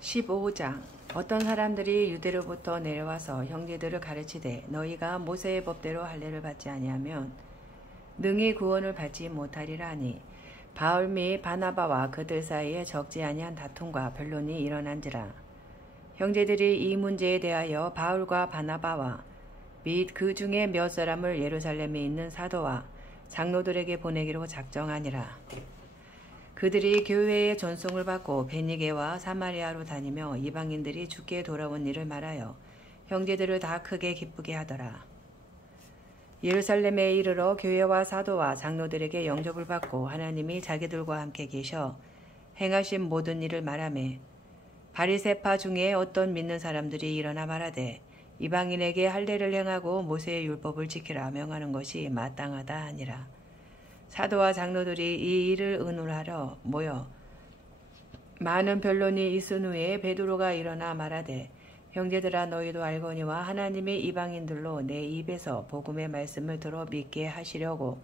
15장. 어떤 사람들이 유대로부터 내려와서 형제들을 가르치되 너희가 모세의 법대로 할례를 받지 아니하면 능히 구원을 받지 못하리라 하니 바울 및 바나바와 그들 사이에 적지 아니한 다툼과 변론이 일어난지라. 형제들이 이 문제에 대하여 바울과 바나바와 및 그 중에 몇 사람을 예루살렘에 있는 사도와 장로들에게 보내기로 작정하니라. 그들이 교회의 전송을 받고 베니게와 사마리아로 다니며 이방인들이 주께 돌아온 일을 말하여 형제들을 다 크게 기쁘게 하더라. 예루살렘에 이르러 교회와 사도와 장로들에게 영접을 받고 하나님이 자기들과 함께 계셔 행하신 모든 일을 말하매 바리새파 중에 어떤 믿는 사람들이 일어나 말하되 이방인에게 할례를 행하고 모세의 율법을 지키라 명하는 것이 마땅하다 하니라. 사도와 장로들이 이 일을 의논하러 모여 많은 변론이 있은 후에 베드로가 일어나 말하되 형제들아 너희도 알거니와 하나님이 이방인들로 내 입에서 복음의 말씀을 들어 믿게 하시려고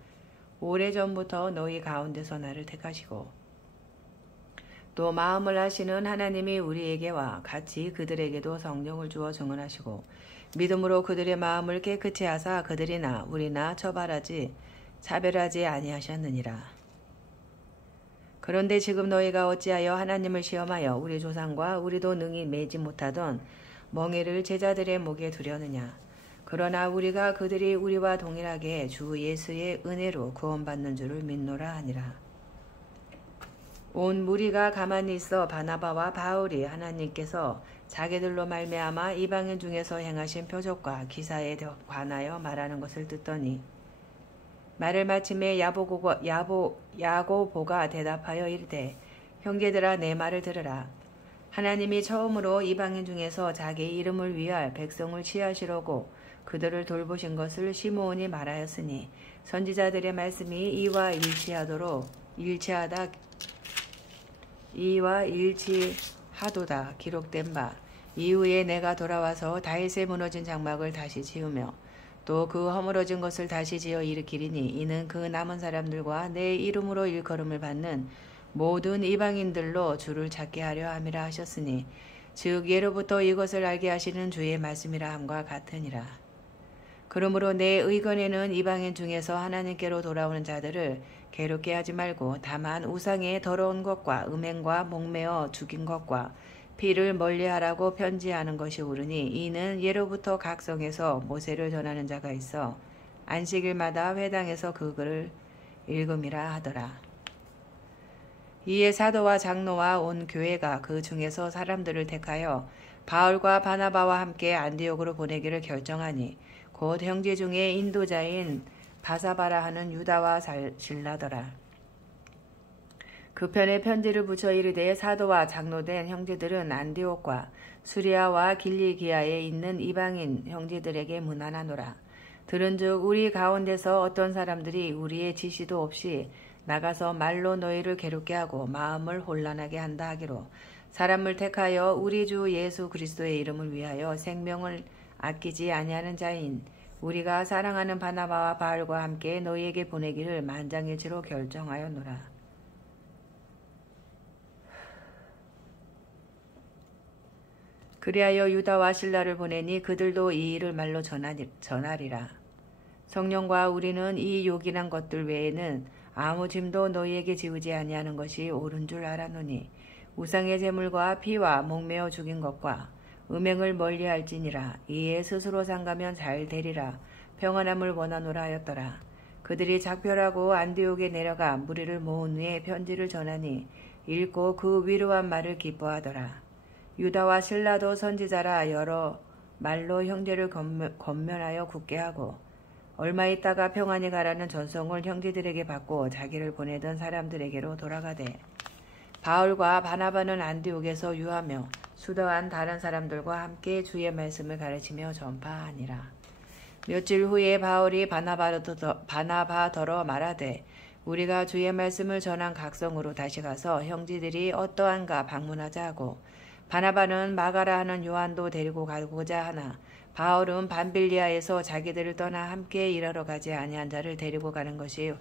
오래전부터 너희 가운데서 나를 택하시고 또 마음을 하시는 하나님이 우리에게와 같이 그들에게도 성령을 주어 증언하시고 믿음으로 그들의 마음을 깨끗이 하사 그들이나 우리나 차별하지 아니하셨느니라. 그런데 지금 너희가 어찌하여 하나님을 시험하여 우리 조상과 우리도 능히 매지 못하던 멍에를 제자들의 목에 두려느냐. 그러나 우리가 그들이 우리와 동일하게 주 예수의 은혜로 구원받는 줄을 믿노라 하니라. 온 무리가 가만히 있어 바나바와 바울이 하나님께서 자기들로 말미암아 이방인 중에서 행하신 표적과 기사에 관하여 말하는 것을 듣더니 말을 마침에 야고보가 대답하여 이르되 형제들아 내 말을 들으라. 하나님이 처음으로 이방인 중에서 자기 이름을 위할 백성을 취하시려고 그들을 돌보신 것을 시므온이 말하였으니 선지자들의 말씀이 이와 일치하도다 기록된 바 이후에 내가 돌아와서 다윗의 무너진 장막을 다시 지으며 또 그 허물어진 것을 다시 지어 일으키리니 이는 그 남은 사람들과 내 이름으로 일컬음을 받는 모든 이방인들로 주를 찾게 하려 함이라 하셨으니 즉 예로부터 이것을 알게 하시는 주의 말씀이라 함과 같으니라. 그러므로 내 의견에는 이방인 중에서 하나님께로 돌아오는 자들을 괴롭게 하지 말고 다만 우상의 더러운 것과 음행과 목매어 죽인 것과 피를 멀리하라고 편지하는 것이 옳으니 이는 예로부터 각 성에서 모세를 전하는 자가 있어 안식일마다 회당에서 그 글을 읽음이라 하더라. 이에 사도와 장로와 온 교회가 그 중에서 사람들을 택하여 바울과 바나바와 함께 안디옥으로 보내기를 결정하니 곧 형제 중에 인도자인 바사바라 하는 유다와 실라더라. 그 편에 편지를 붙여 이르되 사도와 장로된 형제들은 안디옥과 수리아와 길리기아에 있는 이방인 형제들에게 문안하노라. 들은즉 우리 가운데서 어떤 사람들이 우리의 지시도 없이 나가서 말로 너희를 괴롭게 하고 마음을 혼란하게 한다 하기로 사람을 택하여 우리 주 예수 그리스도의 이름을 위하여 생명을 아끼지 아니하는 자인 우리가 사랑하는 바나바와 바울과 함께 너희에게 보내기를 만장일치로 결정하였노라. 그리하여 유다와 실라를 보내니 그들도 이 일을 말로 전하리라. 성령과 우리는 이 요긴한 것들 외에는 아무 짐도 너희에게 지우지 아니하는 것이 옳은 줄 알았노니 우상의 제물과 피와 목매어 죽인 것과 음행을 멀리할지니라. 이에 스스로 상가면 잘 되리라. 평안함을 원하노라 하였더라. 그들이 작별하고 안디옥에 내려가 무리를 모은 후에 편지를 전하니 읽고 그 위로한 말을 기뻐하더라. 유다와 실라도 선지자라 여러 말로 형제를 권면하여 굳게 하고 얼마 있다가 평안히 가라는 전송을 형제들에게 받고 자기를 보내던 사람들에게로 돌아가되 바울과 바나바는 안디옥에서 유하며 수더한 다른 사람들과 함께 주의 말씀을 가르치며 전파하니라. 며칠 후에 바울이 바나바더러 말하되 우리가 주의 말씀을 전한 각성으로 다시 가서 형제들이 어떠한가 방문하자 하고 바나바는 마가라 하는 요한도 데리고 가고자 하나 바울은 밤빌리아에서 자기들을 떠나 함께 일하러 가지 아니한 자를 데리고 가는 것이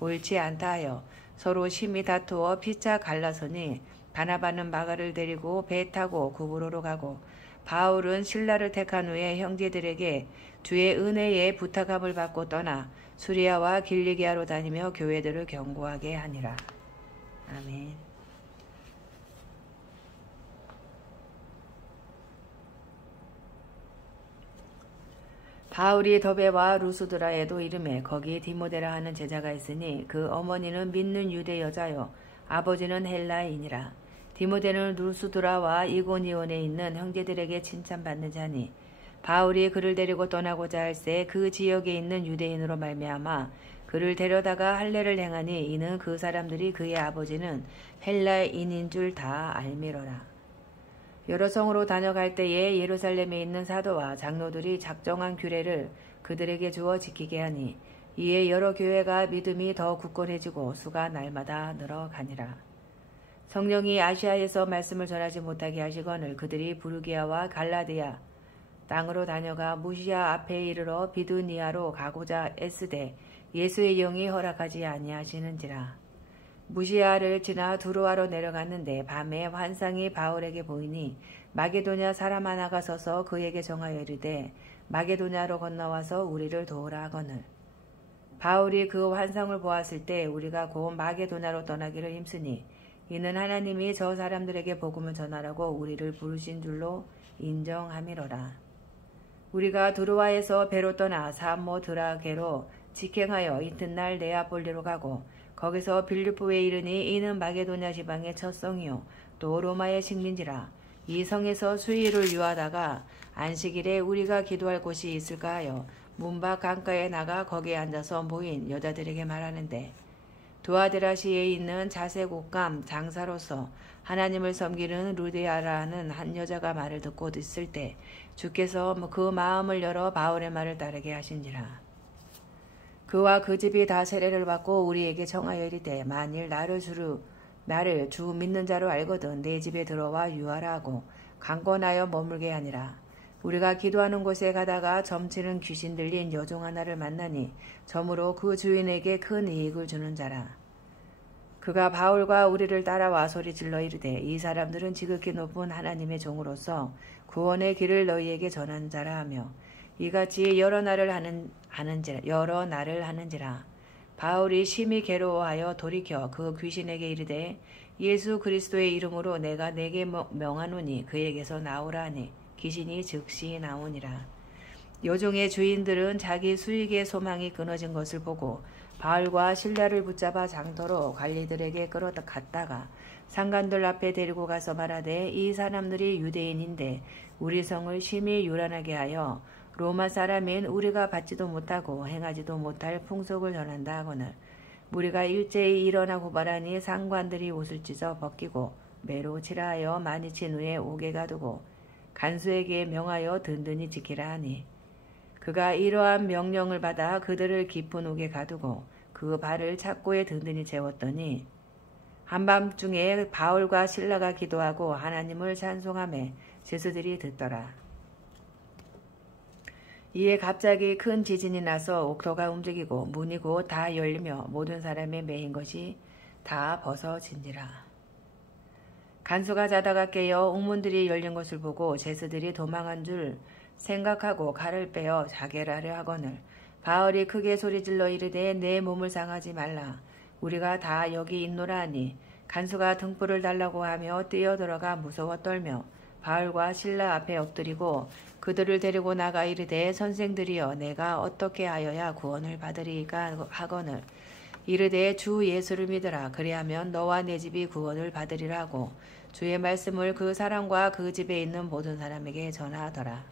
옳지 않다 하여 서로 심히 다투어 피차 갈라서니 바나바는 마가를 데리고 배 타고 구브로로 가고 바울은 실라를 택한 후에 형제들에게 주의 은혜에 부탁함을 받고 떠나 수리아와 길리기아로 다니며 교회들을 경고하게 하니라. 아멘. 바울이 더베와 루스드라에도 이름에 거기 디모데라 하는 제자가 있으니 그 어머니는 믿는 유대 여자요 아버지는 헬라인이라. 디모데는 루스드라와 이고니온에 있는 형제들에게 칭찬받는 자니 바울이 그를 데리고 떠나고자 할새 그 지역에 있는 유대인으로 말미암아 그를 데려다가 할례를 행하니 이는 그 사람들이 그의 아버지는 헬라인인 줄 다 알미러라. 여러 성으로 다녀갈 때에 예루살렘에 있는 사도와 장로들이 작정한 규례를 그들에게 주어 지키게 하니 이에 여러 교회가 믿음이 더 굳건해지고 수가 날마다 늘어가니라. 성령이 아시아에서 말씀을 전하지 못하게 하시거늘 그들이 부르기아와 갈라디아 땅으로 다녀가 무시아 앞에 이르러 비두니아로 가고자 애쓰되 예수의 영이 허락하지 아니하시는지라. 무시아를 지나 두로아로 내려갔는데 밤에 환상이 바울에게 보이니 마게도냐 사람 하나가 서서 그에게 정하여 이르되 마게도냐로 건너와서 우리를 도우라 하거늘. 바울이 그 환상을 보았을 때 우리가 곧 마게도냐로 떠나기를 힘쓰니 이는 하나님이 저 사람들에게 복음을 전하라고 우리를 부르신 줄로 인정함이로라. 우리가 두로아에서 배로 떠나 사모드라게로 직행하여 이튿날 네아폴리로 가고 거기서 빌립보에 이르니 이는 마게도냐 지방의 첫 성이요 또 로마의 식민지라. 이 성에서 수일을 유하다가 안식일에 우리가 기도할 곳이 있을까 하여 문밖 강가에 나가 거기에 앉아서 모인 여자들에게 말하는데 두아드라시에 있는 자색옷감 장사로서 하나님을 섬기는 루디아라는 한 여자가 말을 듣고 있을 때 주께서 그 마음을 열어 바울의 말을 따르게 하신지라. 그와 그 집이 다 세례를 받고 우리에게 청하여 이르되 만일 나를 주 믿는 자로 알거든 내 집에 들어와 유하라 하고 강권하여 머물게 하니라. 우리가 기도하는 곳에 가다가 점치는 귀신 들린 여종 하나를 만나니 점으로 그 주인에게 큰 이익을 주는 자라. 그가 바울과 우리를 따라와 소리질러 이르되 이 사람들은 지극히 높은 하나님의 종으로서 구원의 길을 너희에게 전한 자라 하며 이같이 여러 날을 하는지라. 바울이 심히 괴로워하여 돌이켜 그 귀신에게 이르되 예수 그리스도의 이름으로 내가 내게 명하노니 그에게서 나오라 하니 귀신이 즉시 나오니라. 여종의 주인들은 자기 수익의 소망이 끊어진 것을 보고 바울과 실라를 붙잡아 장터로 관리들에게 끌어갔다가 상관들 앞에 데리고 가서 말하되 이 사람들이 유대인인데 우리 성을 심히 요란하게 하여 로마 사람인 우리가 받지도 못하고 행하지도 못할 풍속을 전한다 하거늘 무리가 일제히 일어나 고발하니 상관들이 옷을 찢어 벗기고 매로 칠하여 많이 친 후에 옥에 가두고 간수에게 명하여 든든히 지키라 하니 그가 이러한 명령을 받아 그들을 깊은 옥에 가두고 그 발을 착고에 든든히 채웠더니 한밤중에 바울과 실라가 기도하고 하나님을 찬송하며 제수들이 듣더라. 이에 갑자기 큰 지진이 나서 옥토가 움직이고 문이 곧 다 열리며 모든 사람의 매인 것이 다 벗어진지라. 간수가 자다가 깨어 옥문들이 열린 것을 보고 제수들이 도망한 줄 생각하고 칼을 빼어 자결하려 하거늘 바울이 크게 소리질러 이르되 내 몸을 상하지 말라. 우리가 다 여기 있노라 하니 간수가 등불을 달라고 하며 뛰어들어가 무서워 떨며 바울과 실라 앞에 엎드리고 그들을 데리고 나가 이르되 선생들이여 내가 어떻게 하여야 구원을 받으리까 하거늘 이르되 주 예수를 믿으라. 그리하면 너와 내 집이 구원을 받으리라 하고 주의 말씀을 그 사람과 그 집에 있는 모든 사람에게 전하더라.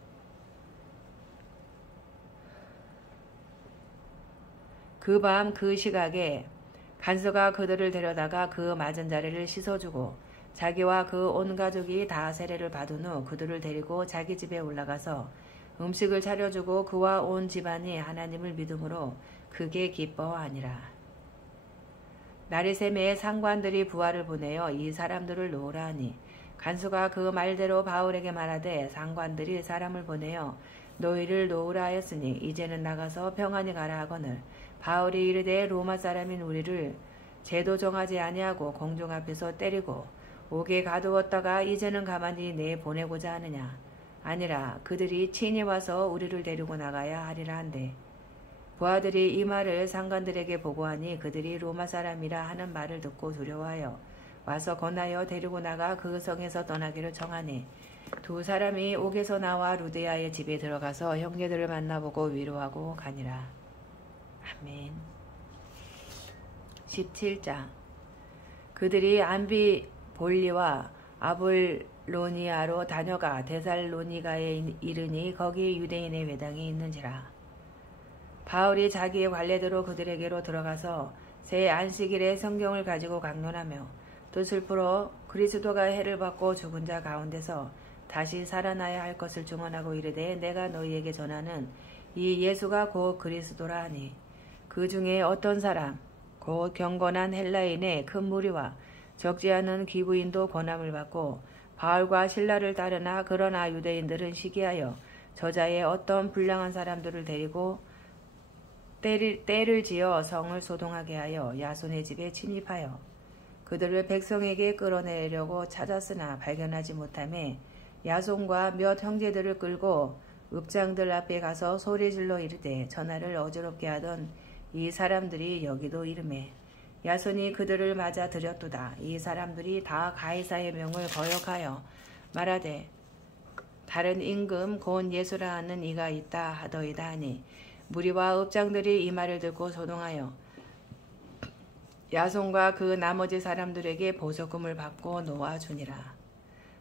그 밤 그 시각에 간수가 그들을 데려다가 그 맞은 자리를 씻어주고 자기와 그 온 가족이 다 세례를 받은 후 그들을 데리고 자기 집에 올라가서 음식을 차려주고 그와 온 집안이 하나님을 믿음으로 크게 기뻐하니라. 날이 새매에 상관들이 부하를 보내어 이 사람들을 놓으라 하니 간수가 그 말대로 바울에게 말하되 상관들이 사람을 보내어 너희를 놓으라 하였으니 이제는 나가서 평안히 가라 하거늘 바울이 이르되 로마 사람인 우리를 제도 정하지 아니하고 공중 앞에서 때리고 옥에 가두었다가 이제는 가만히 내보내고자 하느냐. 아니라 그들이 친히 와서 우리를 데리고 나가야 하리라 한데 부하들이 이 말을 상관들에게 보고하니 그들이 로마 사람이라 하는 말을 듣고 두려워하여 와서 권하여 데리고 나가 그 성에서 떠나기를 청하니 두 사람이 옥에서 나와 루데아의 집에 들어가서 형제들을 만나보고 위로하고 가니라. 아멘. 17장. 그들이 암비볼리와 아볼로니아로 다녀가 데살로니가에 이르니 거기 유대인의 회당이 있는지라. 바울이 자기의 관례대로 그들에게로 들어가서 새 안식일에 성경을 가지고 강론하며 뜻을 풀어 그리스도가 해를 받고 죽은 자 가운데서 다시 살아나야 할 것을 증언하고 이르되 내가 너희에게 전하는 이 예수가 곧 그리스도라 하니 그 중에 어떤 사람 곧 경건한 헬라인의 큰 무리와 적지 않은 귀부인도 권함을 받고 바울과 실라를 따르나 그러나 유대인들은 시기하여 저자의 어떤 불량한 사람들을 데리고 때를 지어 성을 소동하게 하여 야손의 집에 침입하여 그들을 백성에게 끌어내려고 찾았으나 발견하지 못하매 야손과 몇 형제들을 끌고 읍장들 앞에 가서 소리질러 이르되 전하를 어지럽게 하던 이 사람들이 여기도 이르매 야손이 그들을 맞아 들였도다. 이 사람들이 다 가이사의 명을 거역하여 말하되 다른 임금 곧 예수라 하는 이가 있다 하더이다 하니 무리와 읍장들이 이 말을 듣고 소동하여 야손과 그 나머지 사람들에게 보석금을 받고 놓아주니라.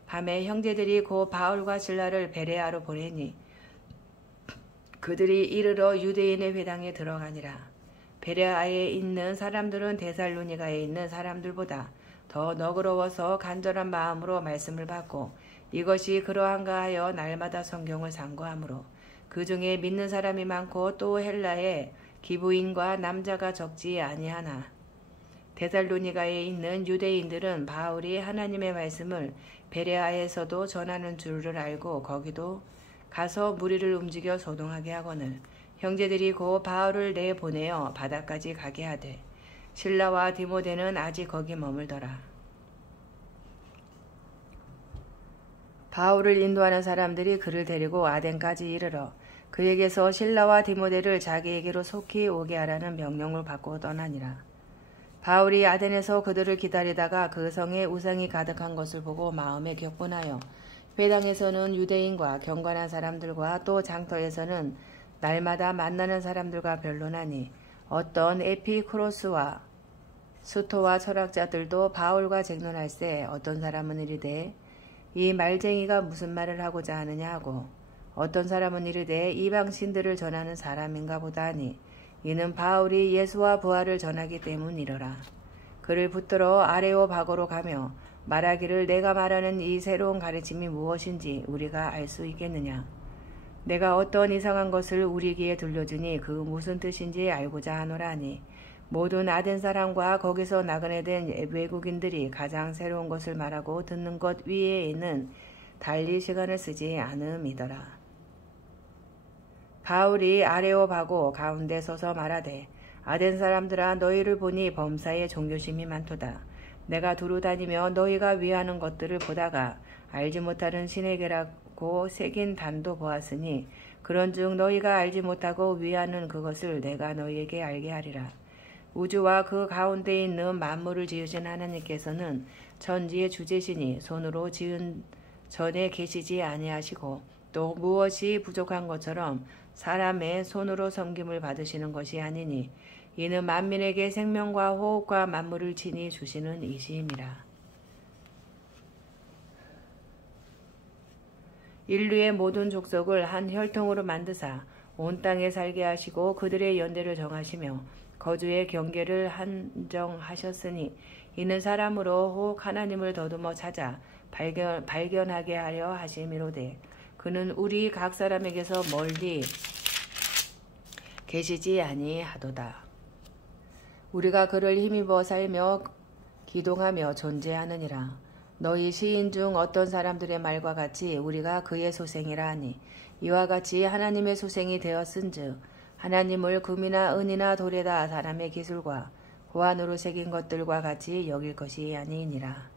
밤에 형제들이 곧 바울과 실라를 베레아로 보내니 그들이 이르러 유대인의 회당에 들어가니라. 베레아에 있는 사람들은 데살로니가에 있는 사람들보다 더 너그러워서 간절한 마음으로 말씀을 받고 이것이 그러한가 하여 날마다 성경을 상고하므로 그 중에 믿는 사람이 많고 또 헬라에 기부인과 남자가 적지 아니하나 데살로니가에 있는 유대인들은 바울이 하나님의 말씀을 베레아에서도 전하는 줄을 알고 거기도 가서 무리를 움직여 소동하게 하거늘 형제들이 곧 바울을 내보내어 바다까지 가게 하되 실라와 디모데는 아직 거기 머물더라. 바울을 인도하는 사람들이 그를 데리고 아덴까지 이르러 그에게서 실라와 디모데를 자기에게로 속히 오게 하라는 명령을 받고 떠나니라. 바울이 아덴에서 그들을 기다리다가 그 성에 우상이 가득한 것을 보고 마음에 격분하여 회당에서는 유대인과 경건한 사람들과 또 장터에서는 날마다 만나는 사람들과 변론하니 어떤 에피쿠로스와 스토와 철학자들도 바울과 쟁론할세 어떤 사람은 이르되 이 말쟁이가 무슨 말을 하고자 하느냐 하고 어떤 사람은 이르되 이방 신들을 전하는 사람인가 보다 하니 이는 바울이 예수와 부활을 전하기 때문이러라. 그를 붙들어 아레오바고로 가며 말하기를 내가 말하는 이 새로운 가르침이 무엇인지 우리가 알 수 있겠느냐. 내가 어떤 이상한 것을 우리 귀에 들려주니 그 무슨 뜻인지 알고자 하노라 하니 모든 아덴 사람과 거기서 나그네 된 외국인들이 가장 새로운 것을 말하고 듣는 것 위에는 달리 시간을 쓰지 않음이더라. 바울이 아레오바고 가운데 서서 말하되 아덴 사람들아 너희를 보니 범사에 종교심이 많도다. 내가 두루 다니며 너희가 위하는 것들을 보다가 알지 못하는 신에게라고 새긴 단도 보았으니 그런즉 너희가 알지 못하고 위하는 그것을 내가 너희에게 알게 하리라. 우주와 그 가운데 있는 만물을 지으신 하나님께서는 천지의 주제시니 손으로 지은 전에 계시지 아니하시고 또 무엇이 부족한 것처럼 사람의 손으로 섬김을 받으시는 것이 아니니 이는 만민에게 생명과 호흡과 만물을 친히 주시는 이시임이라. 인류의 모든 족속을 한 혈통으로 만드사 온 땅에 살게 하시고 그들의 연대를 정하시며 거주의 경계를 한정하셨으니 이는 사람으로 혹 하나님을 더듬어 찾아 발견하게 하려 하심이로되 그는 우리 각 사람에게서 멀리 계시지 아니하도다. 우리가 그를 힘입어 살며 기동하며 존재하느니라. 너희 시인 중 어떤 사람들의 말과 같이 우리가 그의 소생이라 하니 이와 같이 하나님의 소생이 되었은즉 하나님을 금이나 은이나 돌에다 사람의 기술과 고안으로 새긴 것들과 같이 여길 것이 아니니라.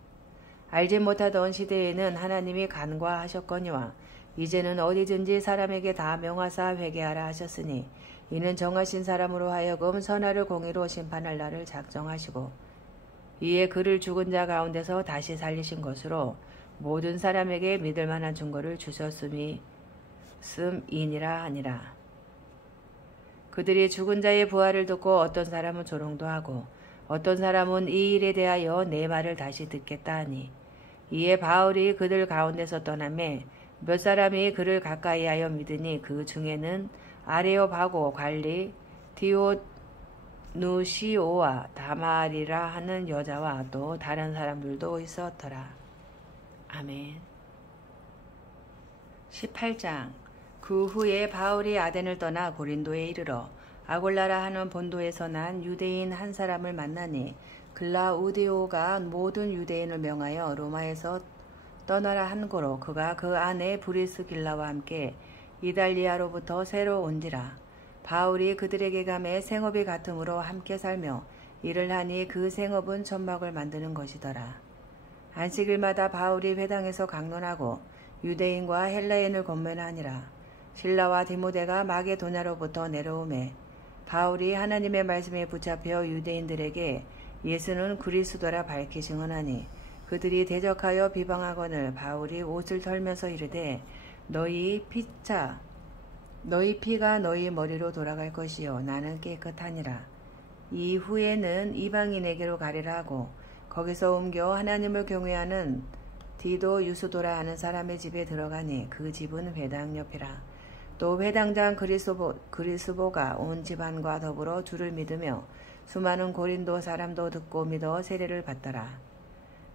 알지 못하던 시대에는 하나님이 간과하셨거니와 이제는 어디든지 사람에게 다 명하사 회개하라 하셨으니 이는 정하신 사람으로 하여금 선하를 공의로 심판할 날을 작정하시고 이에 그를 죽은 자 가운데서 다시 살리신 것으로 모든 사람에게 믿을 만한 증거를 주셨음이니라 하니라. 그들이 죽은 자의 부활을 듣고 어떤 사람은 조롱도 하고 어떤 사람은 이 일에 대하여 내 말을 다시 듣겠다 하니 이에 바울이 그들 가운데서 떠나매 몇 사람이 그를 가까이하여 믿으니 그 중에는 아레오바고 관리 디오누시오와 다말이라 하는 여자와 또 다른 사람들도 있었더라. 아멘. 18장. 그 후에 바울이 아덴을 떠나 고린도에 이르러 아골라라 하는 본도에서 난 유대인 한 사람을 만나니 글라우디오가 모든 유대인을 명하여 로마에서 떠나라 한 고로 그가 그 아내 브리스길라와 함께 이달리아로부터 새로 온지라. 바울이 그들에게 가매 생업이 같으므로 함께 살며 일을 하니 그 생업은 천막을 만드는 것이더라. 안식일마다 바울이 회당에서 강론하고 유대인과 헬라인을 권면하니라. 실라와 디모데가 마게도냐로부터 내려오매 바울이 하나님의 말씀에 붙잡혀 유대인들에게 예수는 그리스도라 밝히 증언하니 그들이 대적하여 비방하거늘 바울이 옷을 털면서 이르되 너희 피가 너희 머리로 돌아갈 것이요 나는 깨끗하니라. 이후에는 이방인에게로 가리라 하고 거기서 옮겨 하나님을 경외하는 디도 유수도라 하는 사람의 집에 들어가니 그 집은 회당 옆이라. 또 회당장 그리스보가 온 집안과 더불어 주를 믿으며 수많은 고린도 사람도 듣고 믿어 세례를 받더라.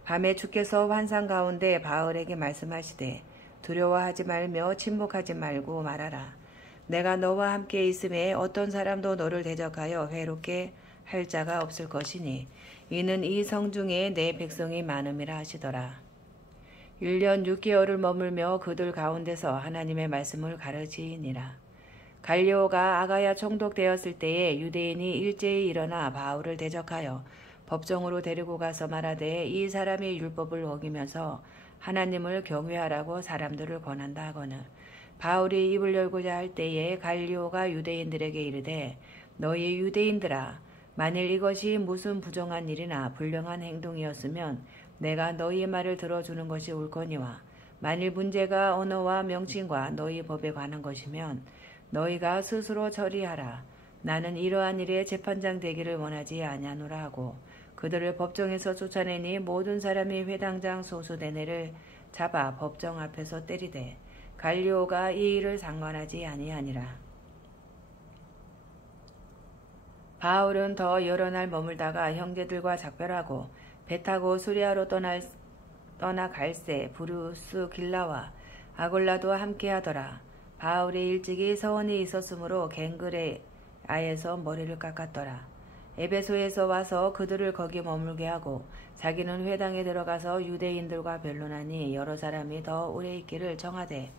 밤에 주께서 환상 가운데 바울에게 말씀하시되 두려워하지 말며 침묵하지 말고 말하라. 내가 너와 함께 있음에 어떤 사람도 너를 대적하여 회롭게 할 자가 없을 것이니 이는 이 성중에 내 백성이 많음이라 하시더라. 1년 6개월을 머물며 그들 가운데서 하나님의 말씀을 가르치니라. 갈리오가 아가야 총독되었을 때에 유대인이 일제히 일어나 바울을 대적하여 법정으로 데리고 가서 말하되 이 사람이 율법을 어기면서 하나님을 경외하라고 사람들을 권한다 하거늘 바울이 입을 열고자 할 때에 갈리오가 유대인들에게 이르되 너희 유대인들아 만일 이것이 무슨 부정한 일이나 불량한 행동이었으면 내가 너희의 말을 들어주는 것이 옳거니와 만일 문제가 언어와 명칭과 너희 법에 관한 것이면 너희가 스스로 처리하라. 나는 이러한 일에 재판장 되기를 원하지 아니하노라 하고 그들을 법정에서 쫓아내니 모든 사람이 회당장 소수대네를 잡아 법정 앞에서 때리되 갈리오가 이 일을 상관하지 아니하니라. 바울은 더 여러 날 머물다가 형제들과 작별하고 배 타고 수리아로 떠나 갈새 브루스 길라와 아골라도 함께하더라. 바울이 일찍이 서원이 있었으므로 갱그레아에서 머리를 깎았더라. 에베소에서 와서 그들을 거기 머물게 하고 자기는 회당에 들어가서 유대인들과 변론하니 여러 사람이 더 오래 있기를 정하되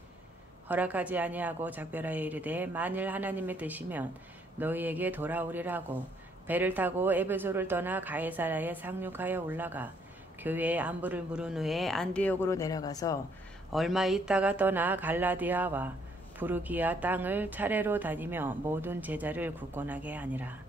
허락하지 아니하고 작별하여 이르되 만일 하나님의 뜻이면 너희에게 돌아오리라고 배를 타고 에베소를 떠나 가이사라에 상륙하여 올라가 교회의 안부를 물은 후에 안디옥으로 내려가서 얼마 있다가 떠나 갈라디아와 부르기아 땅을 차례로 다니며 모든 제자를 굳건하게 하니라.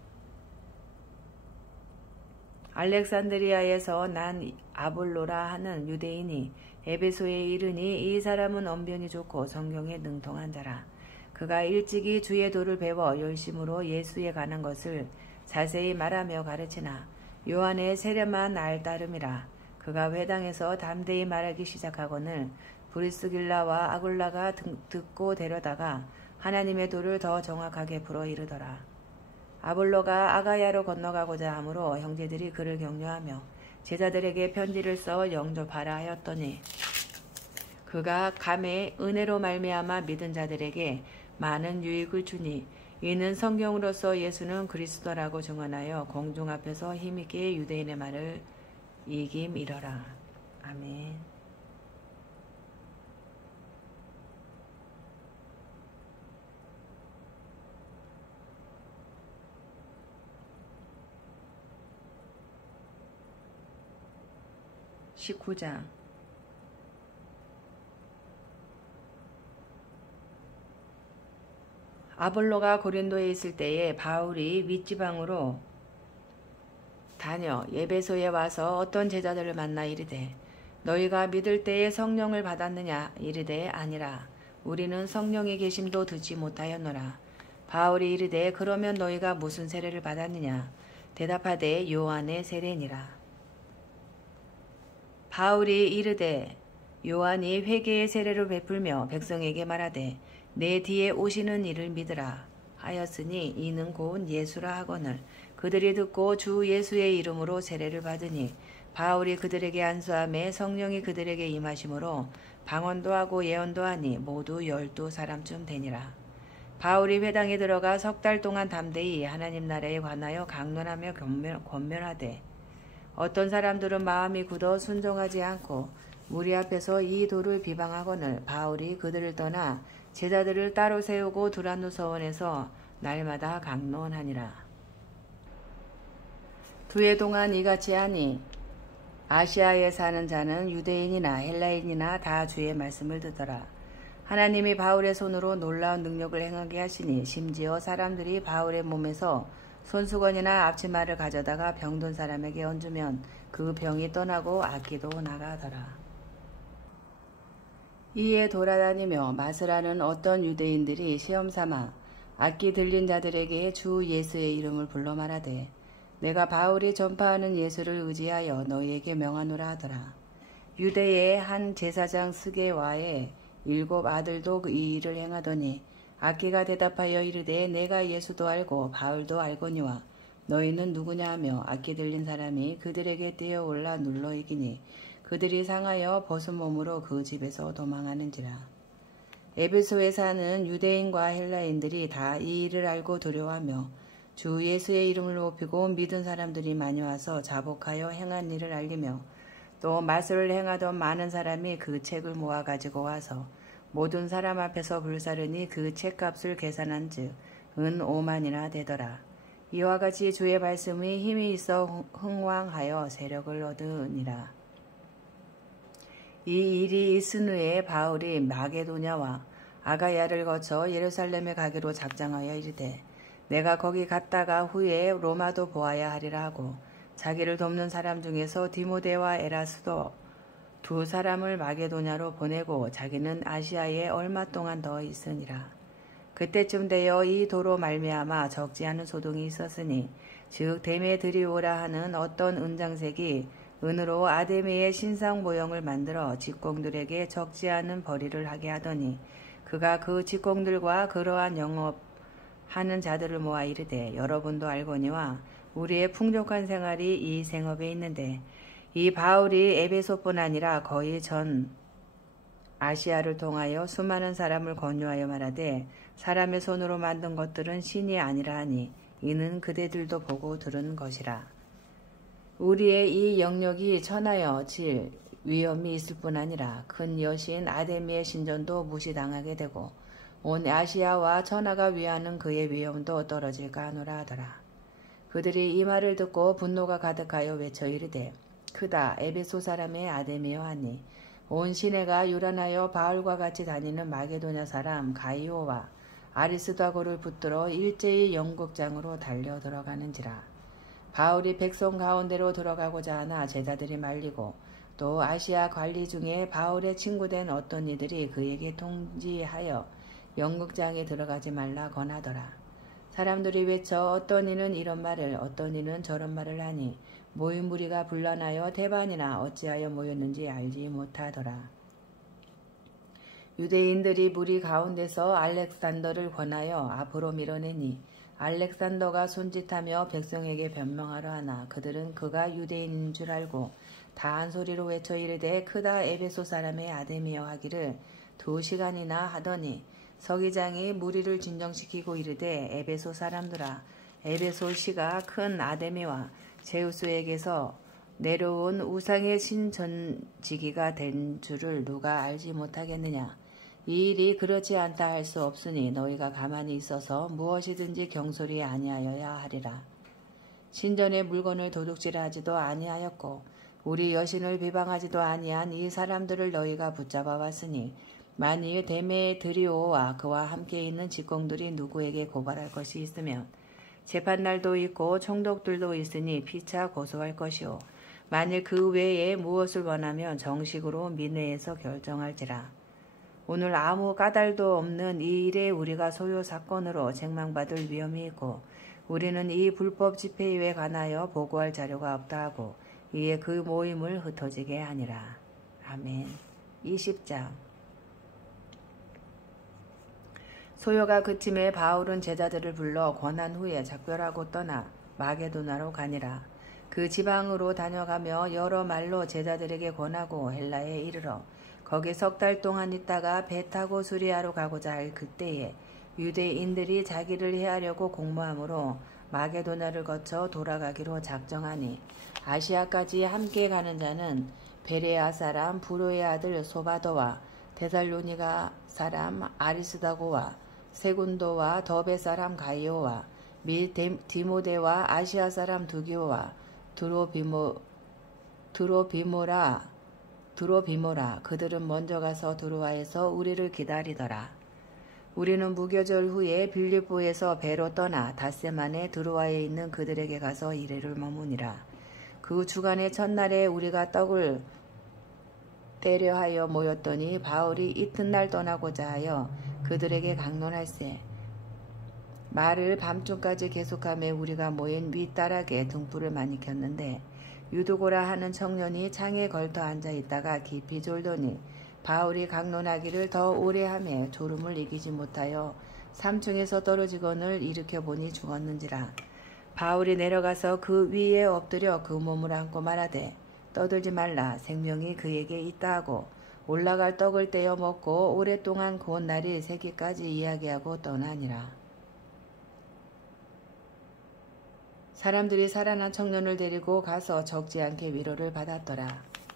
알렉산드리아에서 난 아볼로라 하는 유대인이 에베소에 이르니 이 사람은 언변이 좋고 성경에 능통한 자라. 그가 일찍이 주의 도를 배워 열심으로 예수에 관한 것을 자세히 말하며 가르치나 요한의 세례만 알 따름이라. 그가 회당에서 담대히 말하기 시작하거늘 브리스길라와 아굴라가 듣고 데려다가 하나님의 도를 더 정확하게 풀어 이르더라. 아볼로가 아가야로 건너가고자 하므로 형제들이 그를 격려하며 제자들에게 편지를 써 영접하라 하였더니 그가 감에 은혜로 말미암아 믿은 자들에게 많은 유익을 주니 이는 성경으로서 예수는 그리스도라고 증언하여 공중 앞에서 힘있게 유대인의 말을 이김이러라. 아멘. 19장. 아볼로가 고린도에 있을 때에 바울이 윗지방으로 다녀 에베소에 와서 어떤 제자들을 만나 이르되 너희가 믿을 때에 성령을 받았느냐 이르되 아니라 우리는 성령의 계심도 듣지 못하였노라. 바울이 이르되 그러면 너희가 무슨 세례를 받았느냐 대답하되 요한의 세례니라. 바울이 이르되 요한이 회개의 세례를 베풀며 백성에게 말하되 내 뒤에 오시는 이를 믿으라 하였으니 이는 곧 예수라 하거늘 그들이 듣고 주 예수의 이름으로 세례를 받으니 바울이 그들에게 안수하매 성령이 그들에게 임하심으로 방언도 하고 예언도 하니 모두 12사람쯤 되니라. 바울이 회당에 들어가 3달 동안 담대히 하나님 나라에 관하여 강론하며 권면하되 어떤 사람들은 마음이 굳어 순종하지 않고 무리 앞에서 이 도를 비방하거늘 바울이 그들을 떠나 제자들을 따로 세우고 두란노 서원에서 날마다 강론하니라. 2해 동안 이같이 하니 아시아에 사는 자는 유대인이나 헬라인이나 다 주의 말씀을 듣더라. 하나님이 바울의 손으로 놀라운 능력을 행하게 하시니 심지어 사람들이 바울의 몸에서 손수건이나 앞치마를 가져다가 병든 사람에게 얹으면 그 병이 떠나고 악기도 나가더라. 이에 돌아다니며 마스라는 어떤 유대인들이 시험삼아 악기 들린 자들에게 주 예수의 이름을 불러 말하되 내가 바울이 전파하는 예수를 의지하여 너희에게 명하노라 하더라. 유대의 한 제사장 스게와의 7 아들도 이 일을 행하더니 악기가 대답하여 이르되 내가 예수도 알고 바울도 알거니와 너희는 누구냐 하며 악기 들린 사람이 그들에게 뛰어올라 눌러 이기니 그들이 상하여 벗은 몸으로 그 집에서 도망하는지라. 에베소에 사는 유대인과 헬라인들이 다 이 일을 알고 두려워하며 주 예수의 이름을 높이고 믿은 사람들이 많이 와서 자복하여 행한 일을 알리며 또 마술을 행하던 많은 사람이 그 책을 모아 가지고 와서 모든 사람 앞에서 불사르니 그 책값을 계산한즉 은 5만이나 되더라. 이와 같이 주의 말씀이 힘이 있어 흥왕하여 세력을 얻으니라. 이 일이 있은 후에 바울이 마게도냐와 아가야를 거쳐 예루살렘에 가기로 작정하여 이르되 내가 거기 갔다가 후에 로마도 보아야 하리라 하고 자기를 돕는 사람 중에서 디모데와 에라스도 2 사람을 마게도냐로 보내고 자기는 아시아에 얼마 동안 더 있으니라. 그때쯤 되어 이 도로 말미암아 적지 않은 소동이 있었으니 즉 데메드리오라 하는 어떤 은장색이 은으로 아데미의 신상 모형을 만들어 직공들에게 적지 않은 벌이를 하게 하더니 그가 그 직공들과 그러한 영업하는 자들을 모아 이르되 여러분도 알거니와 우리의 풍족한 생활이 이 생업에 있는데 이 바울이 에베소뿐 아니라 거의 전 아시아를 통하여 수많은 사람을 권유하여 말하되 사람의 손으로 만든 것들은 신이 아니라 하니 이는 그대들도 보고 들은 것이라. 우리의 이 영역이 천하여 질 위험이 있을 뿐 아니라 큰 여신 아데미의 신전도 무시당하게 되고 온 아시아와 천하가 위하는 그의 위엄도 떨어질까 하노라 하더라. 그들이 이 말을 듣고 분노가 가득하여 외쳐 이르되 크다 에베소 사람의 아데미여 하니 온 시내가 요란하여 바울과 같이 다니는 마게도냐 사람 가이오와 아리스다고를 붙들어 일제히 영국장으로 달려 들어가는지라. 바울이 백성 가운데로 들어가고자 하나 제자들이 말리고 또 아시아 관리 중에 바울의 친구된 어떤 이들이 그에게 통지하여 영국장에 들어가지 말라 권하더라. 사람들이 외쳐 어떤 이는 이런 말을 어떤 이는 저런 말을 하니 모인 무리가 분란하여 대반이나 어찌하여 모였는지 알지 못하더라. 유대인들이 무리 가운데서 알렉산더를 권하여 앞으로 밀어내니 알렉산더가 손짓하며 백성에게 변명하려 하나 그들은 그가 유대인인 줄 알고 다 한 소리로 외쳐 이르되 크다 에베소 사람의 아데미여 하기를 2시간이나 하더니 서기장이 무리를 진정시키고 이르되 에베소 사람들아 에베소 시가 큰 아데미와 제우스에게서 내려온 우상의 신전지기가 된 줄을 누가 알지 못하겠느냐. 이 일이 그렇지 않다 할 수 없으니 너희가 가만히 있어서 무엇이든지 경솔히 아니하여야 하리라. 신전의 물건을 도둑질하지도 아니하였고 우리 여신을 비방하지도 아니한 이 사람들을 너희가 붙잡아 왔으니 만일 대매 드리오와 그와 함께 있는 직공들이 누구에게 고발할 것이 있으면 재판날도 있고 총독들도 있으니 피차 고소할 것이요 만일 그 외에 무엇을 원하면 정식으로 민회에서 결정할지라. 오늘 아무 까닭도 없는 이 일에 우리가 소요 사건으로 책망받을 위험이 있고 우리는 이 불법 집회에 관하여 보고할 자료가 없다 하고 이에 그 모임을 흩어지게 하니라. 아멘. 20장. 소요가 그침에 바울은 제자들을 불러 권한 후에 작별하고 떠나 마게도나로 가니라. 그 지방으로 다녀가며 여러 말로 제자들에게 권하고 헬라에 이르러 거기 석 달 동안 있다가 배 타고 수리아로 가고자 할 그때에 유대인들이 자기를 해하려고 공모함으로 마게도나를 거쳐 돌아가기로 작정하니 아시아까지 함께 가는 자는 베레아 사람 부로의 아들 소바도와 데살로니가 사람 아리스다고와 세군도와 더베 사람 가이오와 및 디모데와 아시아 사람 두기오와 드로비모라 그들은 먼저 가서 드로아에서 우리를 기다리더라. 우리는 무교절 후에 빌립보에서 배로 떠나 닷새만에 드로아에 있는 그들에게 가서 이래를 머무니라. 그 주간의 첫날에 우리가 떡을 때려 하여 모였더니 바울이 이튿날 떠나고자 하여 그들에게 강론할세. 말을 밤중까지 계속하며 우리가 모인 윗다락에 등불을 많이 켰는데 유두고라 하는 청년이 창에 걸터 앉아 있다가 깊이 졸더니 바울이 강론하기를 더 오래 하며 졸음을 이기지 못하여 삼층에서 떨어지거늘 일으켜 보니 죽었는지라. 바울이 내려가서 그 위에 엎드려 그 몸을 안고 말하되 떠들지 말라 생명이 그에게 있다 하고 올라갈 떡을 떼어 먹고 오랫동안 곧 날이 새기까지 이야기하고 떠나니라. 사람들이 살아난 청년을 데리고 가서 적지 않게 위로를 받았더라.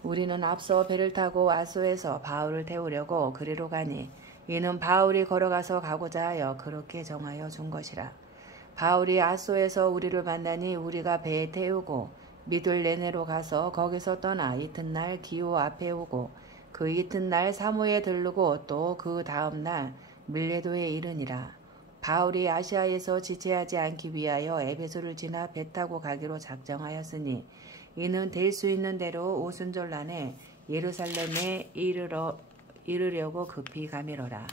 우리는 앞서 배를 타고 아소에서 바울을 태우려고 그리로 가니 이는 바울이 걸어가서 가고자 하여 그렇게 정하여 준 것이라. 바울이 아소에서 우리를 만나니 우리가 배에 태우고 미둘레네로 가서 거기서 떠나 이튿날 기오 앞에 오고 그 이튿날 사모에 들르고 또 그 다음날 밀레도에 이르니라. 바울이 아시아에서 지체하지 않기 위하여 에베소를 지나 배 타고 가기로 작정하였으니 이는 될 수 있는 대로 오순절 안에 예루살렘에 이르려고 급히 가미러라.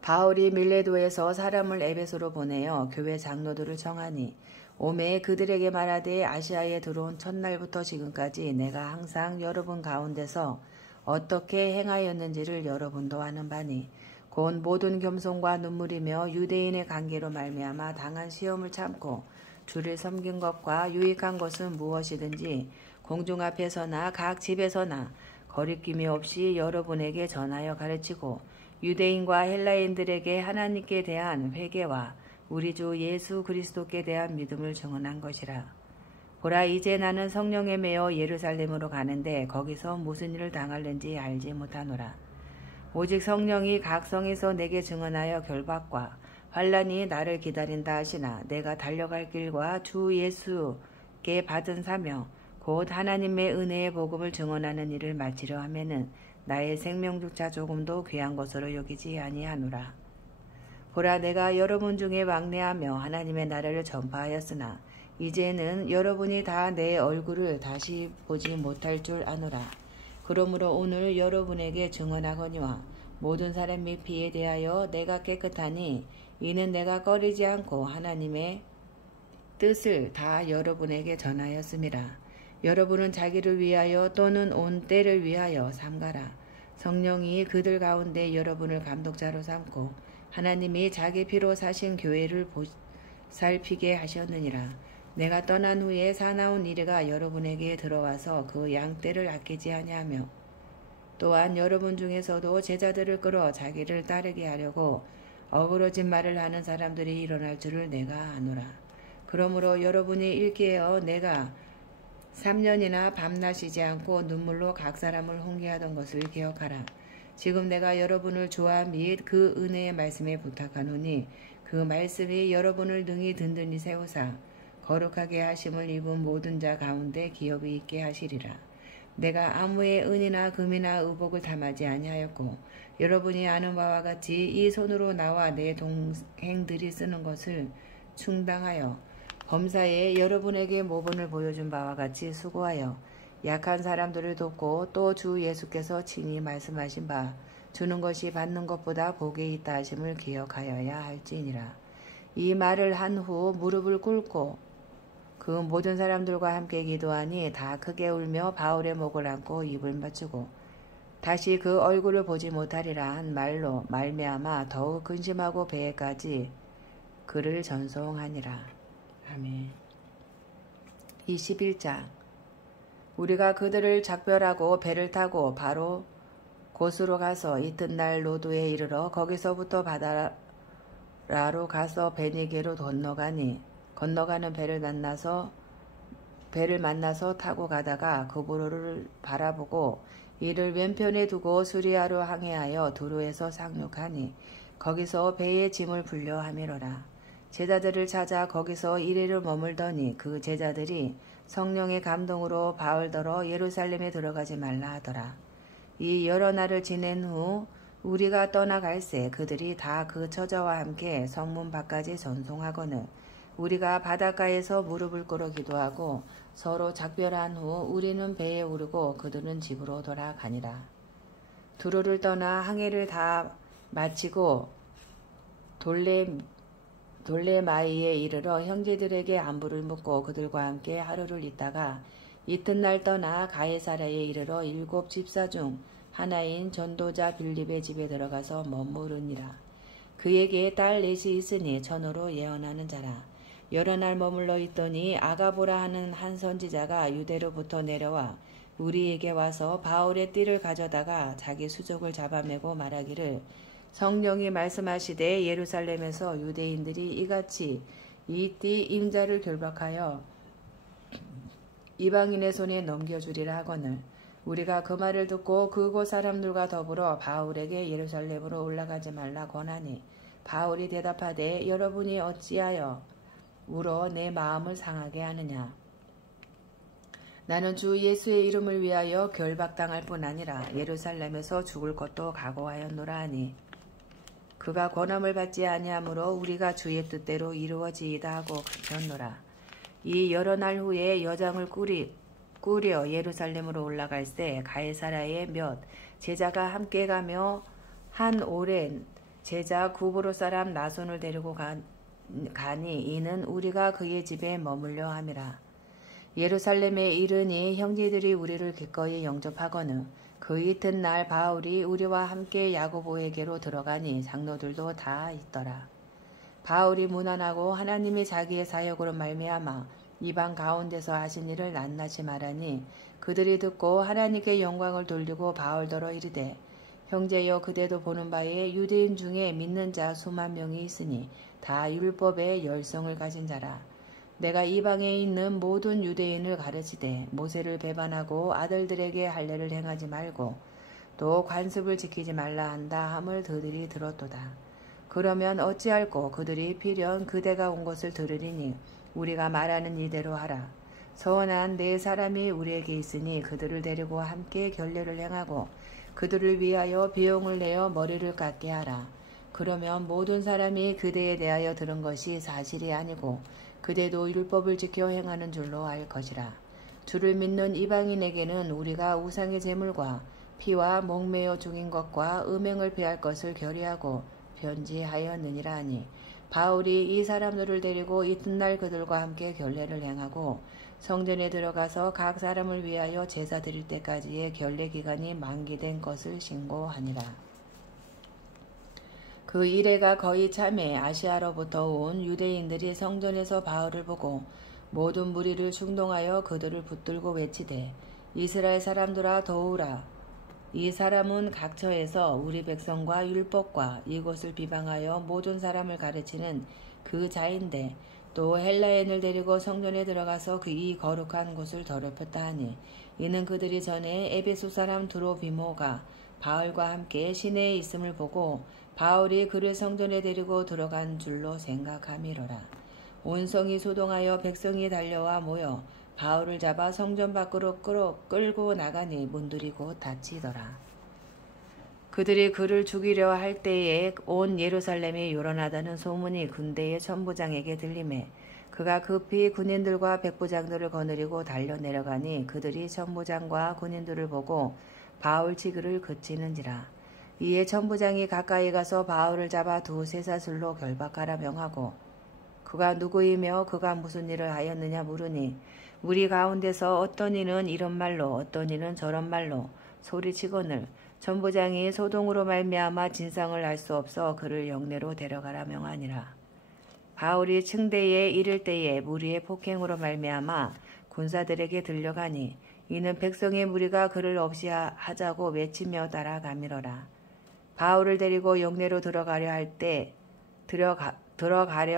바울이 밀레도에서 사람을 에베소로 보내어 교회 장로들을 청하니 오매 그들에게 말하되 아시아에 들어온 첫날부터 지금까지 내가 항상 여러분 가운데서 어떻게 행하였는지를 여러분도 아는 바니 곧 모든 겸손과 눈물이며 유대인의 관계로 말미암아 당한 시험을 참고 주를 섬긴 것과 유익한 것은 무엇이든지 공중 앞에서나 각 집에서나 거리낌이 없이 여러분에게 전하여 가르치고 유대인과 헬라인들에게 하나님께 대한 회개와 우리 주 예수 그리스도께 대한 믿음을 증언한 것이라. 보라 이제 나는 성령에 매어 예루살렘으로 가는데 거기서 무슨 일을 당할는지 알지 못하노라. 오직 성령이 각 성에서 내게 증언하여 결박과 환란이 나를 기다린다 하시나 내가 달려갈 길과 주 예수께 받은 사명 곧 하나님의 은혜의 복음을 증언하는 일을 마치려 하면은 나의 생명조차 조금도 귀한 것으로 여기지 아니하노라. 보라 내가 여러분 중에 왕래하며 하나님의 나라를 전파하였으나 이제는 여러분이 다 내 얼굴을 다시 보지 못할 줄 아노라. 그러므로 오늘 여러분에게 증언하거니와 모든 사람의 피에 대하여 내가 깨끗하니 이는 내가 꺼리지 않고 하나님의 뜻을 다 여러분에게 전하였음이라. 여러분은 자기를 위하여 또는 온 때를 위하여 삼가라. 성령이 그들 가운데 여러분을 감독자로 삼고 하나님이 자기 피로 사신 교회를 살피게 하셨느니라. 내가 떠난 후에 사나운 이르가 여러분에게 들어와서 그 양떼를 아끼지 아니하며 또한 여러분 중에서도 제자들을 끌어 자기를 따르게 하려고 어그러진 말을 하는 사람들이 일어날 줄을 내가 아노라. 그러므로 여러분이 일깨어 내가 3년이나 밤낮 쉬지 않고 눈물로 각 사람을 훈계하던 것을 기억하라. 지금 내가 여러분을 주와 및 그 은혜의 말씀에 부탁하노니 그 말씀이 여러분을 능히 든든히 세우사 거룩하게 하심을 입은 모든 자 가운데 기업이 있게 하시리라. 내가 아무의 은이나 금이나 의복을 담하지 아니하였고 여러분이 아는 바와 같이 이 손으로 나와 내 동행들이 쓰는 것을 충당하여 범사에 여러분에게 모본을 보여준 바와 같이 수고하여 약한 사람들을 돕고 또 주 예수께서 친히 말씀하신 바 주는 것이 받는 것보다 복이 있다 하심을 기억하여야 할지니라. 이 말을 한 후 무릎을 꿇고 그 모든 사람들과 함께 기도하니 다 크게 울며 바울의 목을 안고 입을 맞추고 다시 그 얼굴을 보지 못하리라 한 말로 말미암아 더욱 근심하고 배에까지 그를 전송하니라. 아멘. 21장. 우리가 그들을 작별하고 배를 타고 바로 곳으로 가서 이튿날 로도에 이르러 거기서부터 바다라로 가서 베니게로 건너가는 배를 만나서 타고 가다가 그보로를 바라보고 이를 왼편에 두고 수리아로 항해하여 두로에서 상륙하니 거기서 배의 짐을 불려 하미로라. 제자들을 찾아 거기서 이래를 머물더니 그 제자들이 성령의 감동으로 바울더러 예루살렘에 들어가지 말라 하더라. 이 여러 날을 지낸 후 우리가 떠나갈새 그들이 다 그 처자와 함께 성문 밖까지 전송하거늘 우리가 바닷가에서 무릎을 꿇어 기도하고 서로 작별한 후 우리는 배에 오르고 그들은 집으로 돌아가니라. 두로를 떠나 항해를 다 마치고 돌레마이에 이르러 형제들에게 안부를 묻고 그들과 함께 하루를 있다가 이튿날 떠나 가이사랴에 이르러 7 집사 중 하나인 전도자 빌립의 집에 들어가서 머무르니라. 그에게 딸 넷이 있으니 천으로 예언하는 자라. 여러 날 머물러 있더니 아가보라 하는 한 선지자가 유대로부터 내려와 우리에게 와서 바울의 띠를 가져다가 자기 수족을 잡아매고 말하기를 성령이 말씀하시되 예루살렘에서 유대인들이 이같이 이 띠 임자를 결박하여 이방인의 손에 넘겨주리라 하거늘 우리가 그 말을 듣고 그곳 사람들과 더불어 바울에게 예루살렘으로 올라가지 말라 권하니 바울이 대답하되 여러분이 어찌하여 울어 내 마음을 상하게 하느냐. 나는 주 예수의 이름을 위하여 결박당할 뿐 아니라 예루살렘에서 죽을 것도 각오하였노라 하니 그가 권함을 받지 아니하므로 우리가 주의 뜻대로 이루어지이다 하고 그쳤노라. 이 여러 날 후에 여장을 꾸려 예루살렘으로 올라갈새 가이사랴에 몇 제자가 함께 가며 한 오랜 제자 구브로 사람 나손을 데리고 가니 이는 우리가 그의 집에 머물려 함이라. 예루살렘에 이르니 형제들이 우리를 기꺼이 영접하거늘 그 이튿날 바울이 우리와 함께 야고보에게로 들어가니 장로들도 다 있더라. 바울이 무난하고 하나님이 자기의 사역으로 말미암아 이방 가운데서 하신 일을 낱낱이 말하니 그들이 듣고 하나님께 영광을 돌리고 바울더러 이르되 형제여 그대도 보는 바에 유대인 중에 믿는 자 수만 명이 있으니 다 율법의 열성을 가진 자라. 내가 이방에 있는 모든 유대인을 가르치되 모세를 배반하고 아들들에게 할례를 행하지 말고 또 관습을 지키지 말라 한다 함을 그들이 들었도다. 그러면 어찌할꼬 그들이 필연 그대가 온 것을 들으리니 우리가 말하는 이대로 하라. 서원한 네 사람이 우리에게 있으니 그들을 데리고 함께 결례를 행하고 그들을 위하여 비용을 내어 머리를 깎게 하라. 그러면 모든 사람이 그대에 대하여 들은 것이 사실이 아니고 그대도 율법을 지켜 행하는 줄로 알 것이라. 주를 믿는 이방인에게는 우리가 우상의 제물과 피와 목매어 죽인 것과 음행을 피할 것을 결의하고 편지하였느니라 하니 바울이 이 사람들을 데리고 이튿날 그들과 함께 결례를 행하고 성전에 들어가서 각 사람을 위하여 제사 드릴 때까지의 결례 기간이 만기된 것을 신고하니라. 그 이래가 거의 참에 아시아로부터 온 유대인들이 성전에서 바울을 보고 모든 무리를 충동하여 그들을 붙들고 외치되 이스라엘 사람들아 도우라. 이 사람은 각처에서 우리 백성과 율법과 이곳을 비방하여 모든 사람을 가르치는 그 자인데 또 헬라인을 데리고 성전에 들어가서 그 이 거룩한 곳을 더럽혔다 하니 이는 그들이 전에 에베소 사람 드로비모가 바울과 함께 시내에 있음을 보고 바울이 그를 성전에 데리고 들어간 줄로 생각함이로라. 온 성이 소동하여 백성이 달려와 모여 바울을 잡아 성전 밖으로 끌고 나가니 문들이 곧 닫히더라. 그들이 그를 죽이려 할 때에 온 예루살렘이 요란하다는 소문이 군대의 천부장에게 들리매 그가 급히 군인들과 백부장들을 거느리고 달려 내려가니 그들이 천부장과 군인들을 보고 바울 치기를 그치는지라. 이에 천부장이 가까이 가서 바울을 잡아 두 쇠사슬로 결박하라 명하고 그가 누구이며 그가 무슨 일을 하였느냐 물으니 우리 가운데서 어떤 이는 이런 말로 어떤 이는 저런 말로 소리치거늘 천부장이 소동으로 말미암아 진상을 알 수 없어 그를 영내로 데려가라 명하니라. 바울이 층대에 이를 때에 무리의 폭행으로 말미암아 군사들에게 들려가니 이는 백성의 무리가 그를 없이 하자고 외치며 따라가미러라. 바울을 데리고 영내로 들어가려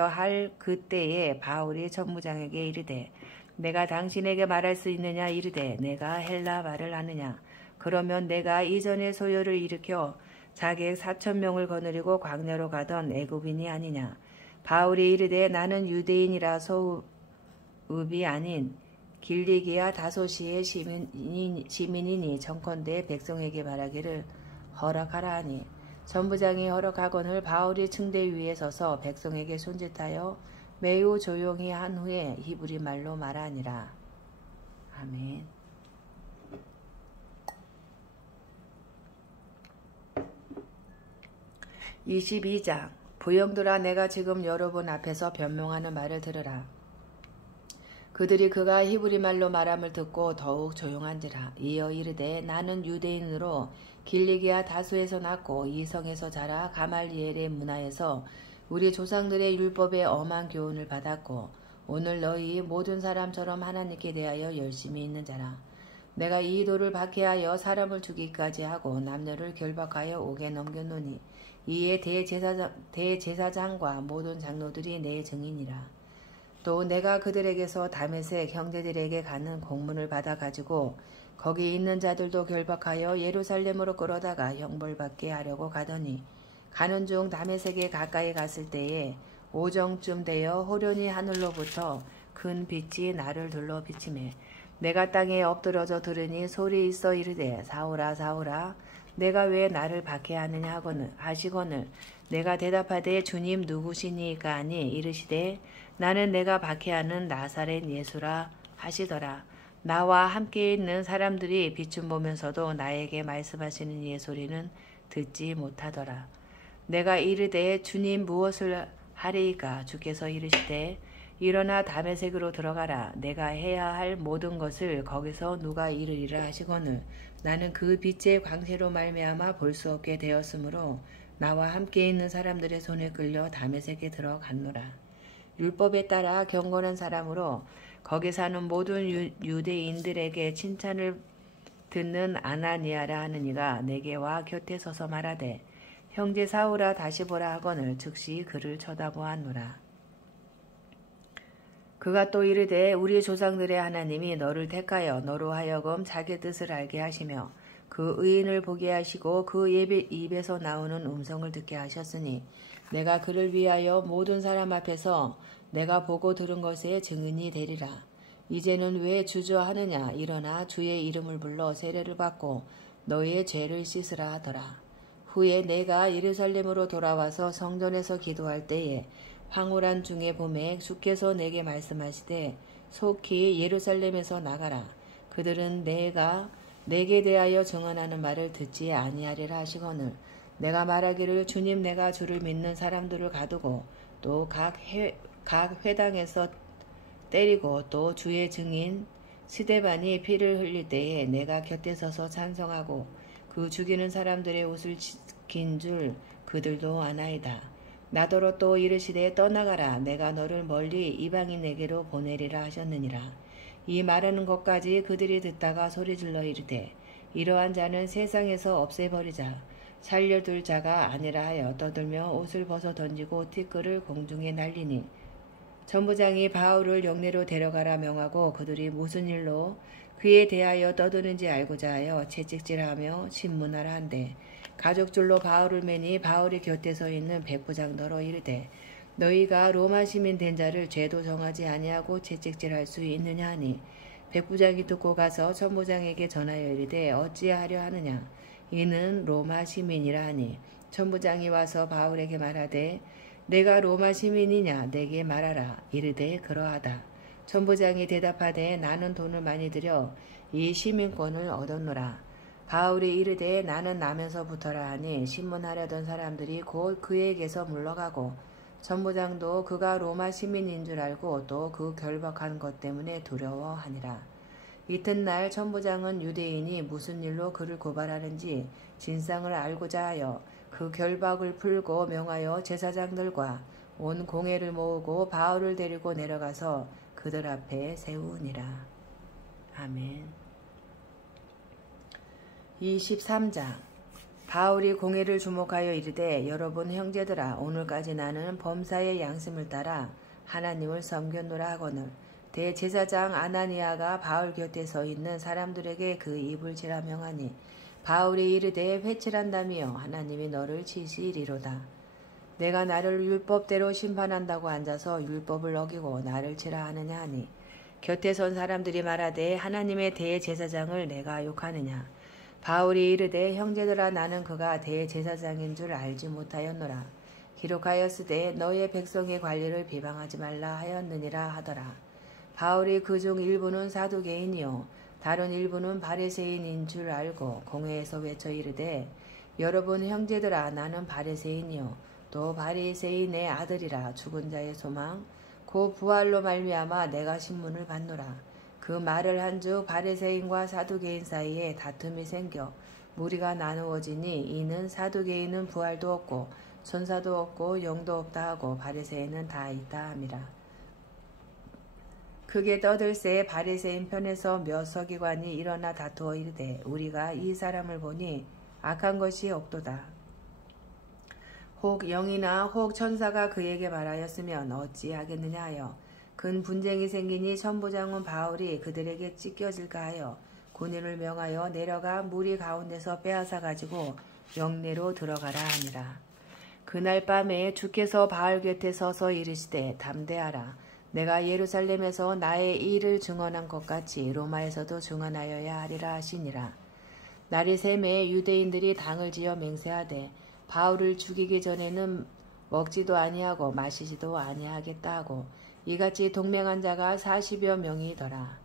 할 그때에 바울이 천부장에게 이르되 내가 당신에게 말할 수 있느냐 이르되 내가 헬라 말을 아느냐 그러면 내가 이전에 소요를 일으켜 자객 4,000명을 거느리고 광야로 가던 애굽인이 아니냐. 바울이 이르되 나는 유대인이라 소읍이 아닌 길리기아 다소시의 시민이니 정컨대 백성에게 말하기를 허락하라 하니 전부장이 허락하거늘 바울이 층대 위에 서서 백성에게 손짓하여 매우 조용히 한 후에 히브리 말로 말하니라. 아멘. 22장 부형들아 내가 지금 여러분 앞에서 변명하는 말을 들으라. 그들이 그가 히브리 말로 말함을 듣고 더욱 조용한지라. 이어 이르되 나는 유대인으로 길리기아 다수에서 낳고 이 성에서 자라 가말리엘의 문화에서 우리 조상들의 율법에 엄한 교훈을 받았고 오늘 너희 모든 사람처럼 하나님께 대하여 열심히 있는 자라. 내가 이 도를 박해하여 사람을 죽이기까지 하고 남녀를 결박하여 옥에 넘겼노니 이에 대제사장과 모든 장로들이 내 증인이라. 또 내가 그들에게서 다메섹 형제들에게 가는 공문을 받아 가지고 거기 있는 자들도 결박하여 예루살렘으로 끌어다가 형벌받게 하려고 가더니 가는 중 다메섹에 가까이 갔을 때에 오정쯤 되어 호련히 하늘로부터 큰 빛이 나를 둘러 비치매 내가 땅에 엎드러져 들으니 소리 있어 이르되 사울아 사울아 내가 왜 나를 박해하느냐 하시거늘 내가 대답하되 주님 누구시니까 하니 이르시되 나는 내가 박해하는 나사렛 예수라 하시더라. 나와 함께 있는 사람들이 비춤 보면서도 나에게 말씀하시는 이의 소리는 듣지 못하더라. 내가 이르되 주님 무엇을 하리이까 주께서 이르시되 일어나 다메섹으로 들어가라. 내가 해야 할 모든 것을 거기서 누가 이르리라 하시거늘 나는 그 빛의 광채로 말미암아 볼 수 없게 되었으므로 나와 함께 있는 사람들의 손에 끌려 다메섹에 들어갔노라. 율법에 따라 경건한 사람으로 거기 사는 모든 유대인들에게 칭찬을 듣는 아나니아라 하는 이가 내게 와 곁에 서서 말하되 형제 사울아 다시 보라 하거늘 즉시 그를 쳐다보았노라. 그가 또 이르되 우리 조상들의 하나님이 너를 택하여 너로 하여금 자기 뜻을 알게 하시며 그 의인을 보게 하시고 그 입에서 나오는 음성을 듣게 하셨으니 내가 그를 위하여 모든 사람 앞에서 내가 보고 들은 것에 증인이 되리라. 이제는 왜 주저하느냐 일어나 주의 이름을 불러 세례를 받고 너희의 죄를 씻으라 하더라. 후에 내가 예루살렘으로 돌아와서 성전에서 기도할 때에 황홀한 중의 봄에 주께서 내게 말씀하시되 속히 예루살렘에서 나가라. 그들은 내가 내게 대하여 증언하는 말을 듣지 아니하리라 하시거늘 내가 말하기를 주님 내가 주를 믿는 사람들을 가두고 또 각 회당에서 때리고 또 주의 증인 스데반이 피를 흘릴 때에 내가 곁에 서서 찬성하고 그 죽이는 사람들의 옷을 지킨 줄 그들도 아나이다. 나더러 또 이르시되 떠나가라. 내가 너를 멀리 이방인에게로 보내리라 하셨느니라. 이 말하는 것까지 그들이 듣다가 소리질러 이르되 이러한 자는 세상에서 없애버리자. 살려둘 자가 아니라 하여 떠들며 옷을 벗어 던지고 티끌을 공중에 날리니 전부장이 바울을 영내로 데려가라 명하고 그들이 무슨 일로 그에 대하여 떠드는지 알고자 하여 채찍질하며 신문하라 한대 가죽줄로 바울을 매니 바울이 곁에 서 있는 백부장더러 이르되 너희가 로마 시민 된 자를 죄도 정하지 아니하고 채찍질할 수 있느냐 하니 백부장이 듣고 가서 천부장에게 전하여 이르되 어찌하려 하느냐 이는 로마 시민이라 하니 천부장이 와서 바울에게 말하되 내가 로마 시민이냐 내게 말하라 이르되 그러하다. 천부장이 대답하되 나는 돈을 많이 들여 이 시민권을 얻었노라. 바울이 이르되 나는 나면서부터라 하니 신문하려던 사람들이 곧 그에게서 물러가고 천부장도 그가 로마 시민인 줄 알고 또 그 결박한 것 때문에 두려워하니라. 이튿날 천부장은 유대인이 무슨 일로 그를 고발하는지 진상을 알고자 하여 그 결박을 풀고 명하여 제사장들과 온 공회를 모으고 바울을 데리고 내려가서 그들 앞에 세우니라. 아멘. 23장. 바울이 공회를 주목하여 이르되 여러분 형제들아 오늘까지 나는 범사의 양심을 따라 하나님을 섬겼노라 하거늘 대제사장 아나니아가 바울 곁에 서 있는 사람들에게 그 입을 치라 명하니 바울이 이르되 회칠한다며 하나님이 너를 치시리로다. 내가 나를 율법대로 심판한다고 앉아서 율법을 어기고 나를 치라 하느냐 하니 곁에 선 사람들이 말하되 하나님의 대제사장을 내가 욕하느냐. 바울이 이르되 형제들아 나는 그가 대제사장인 줄 알지 못하였노라. 기록하였으되 너의 백성의 관리를 비방하지 말라 하였느니라 하더라. 바울이 그중 일부는 사두개인이요 다른 일부는 바리새인인 줄 알고 공회에서 외쳐 이르되 여러분 형제들아 나는 바리새인이요 또 바리새인의 아들이라 죽은 자의 소망 곧 부활로 말미암아 내가 신문을 받노라. 그 말을 한즉 바리새인과 사두개인 사이에 다툼이 생겨 무리가 나누어지니 이는 사두개인은 부활도 없고 천사도 없고 영도 없다 하고 바리새인은 다 있다 함이라. 크게 떠들새 바리새인 편에서 몇 서기관이 일어나 다투어 이르되 우리가 이 사람을 보니 악한 것이 없도다. 혹 영이나 혹 천사가 그에게 말하였으면 어찌하겠느냐 하여 근 분쟁이 생기니 천부장은 바울이 그들에게 찢겨질까 하여 군인을 명하여 내려가 무리 가운데서 빼앗아 가지고 영내로 들어가라 하니라. 그날 밤에 주께서 바울 곁에 서서 이르시되 담대하라. 내가 예루살렘에서 나의 일을 증언한 것 같이 로마에서도 증언하여야 하리라 하시니라. 날이 새매 유대인들이 당을 지어 맹세하되 바울을 죽이기 전에는 먹지도 아니하고 마시지도 아니하겠다 하고 이같이 동맹한 자가 40여 명이더라.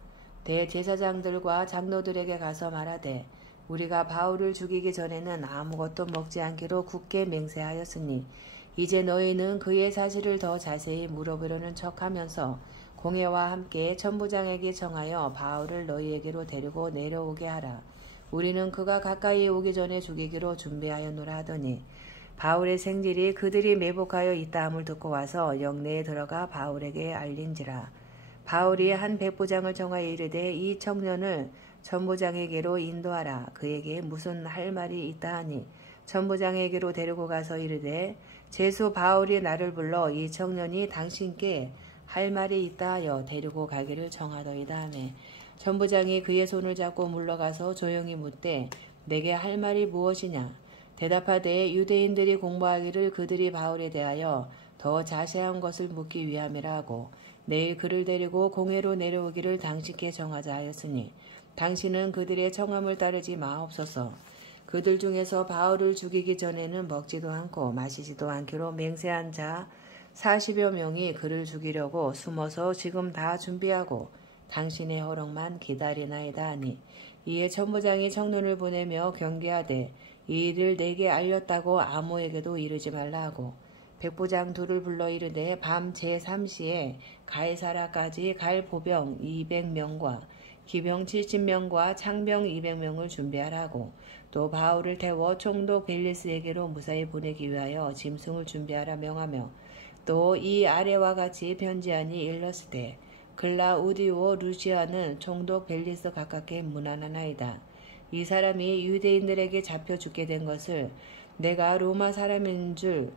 대제사장들과 장로들에게 가서 말하되 우리가 바울을 죽이기 전에는 아무것도 먹지 않기로 굳게 맹세하였으니 이제 너희는 그의 사실을 더 자세히 물어보려는 척하면서 공회와 함께 천부장에게 청하여 바울을 너희에게로 데리고 내려오게 하라. 우리는 그가 가까이 오기 전에 죽이기로 준비하였노라 하더니 바울의 생질이 그들이 매복하여 있다함을 듣고 와서 영내에 들어가 바울에게 알린지라. 바울이 한 백부장을 청하여 이르되 이 청년을 천부장에게로 인도하라. 그에게 무슨 할 말이 있다 하니 천부장에게로 데리고 가서 이르되 제수 바울이 나를 불러 이 청년이 당신께 할 말이 있다 하여 데리고 가기를 청하더이다 하매 천부장이 그의 손을 잡고 물러가서 조용히 묻되 내게 할 말이 무엇이냐. 대답하되 유대인들이 공부하기를 그들이 바울에 대하여 더 자세한 것을 묻기 위함이라 하고 내일 그를 데리고 공회로 내려오기를 당신께 정하자 하였으니 당신은 그들의 청함을 따르지 마옵소서. 그들 중에서 바울을 죽이기 전에는 먹지도 않고 마시지도 않기로 맹세한 자 40여 명이 그를 죽이려고 숨어서 지금 다 준비하고 당신의 허락만 기다리나이다 하니 이에 천부장이 청년을 보내며 경계하되 이 일을 내게 알렸다고 아무에게도 이르지 말라 하고 백부장 둘을 불러 이르되 밤 제3시에 가이사라까지 갈 보병 200명과 기병 70명과 창병 200명을 준비하라고 또 바울을 태워 총독 벨리스에게로 무사히 보내기 위하여 짐승을 준비하라 명하며 또 이 아래와 같이 편지하니 일렀으되 글라우디오 루시아는 총독 벨리스 가깝게 문안하나이다. 이 사람이 유대인들에게 잡혀 죽게 된 것을 내가 로마 사람인 줄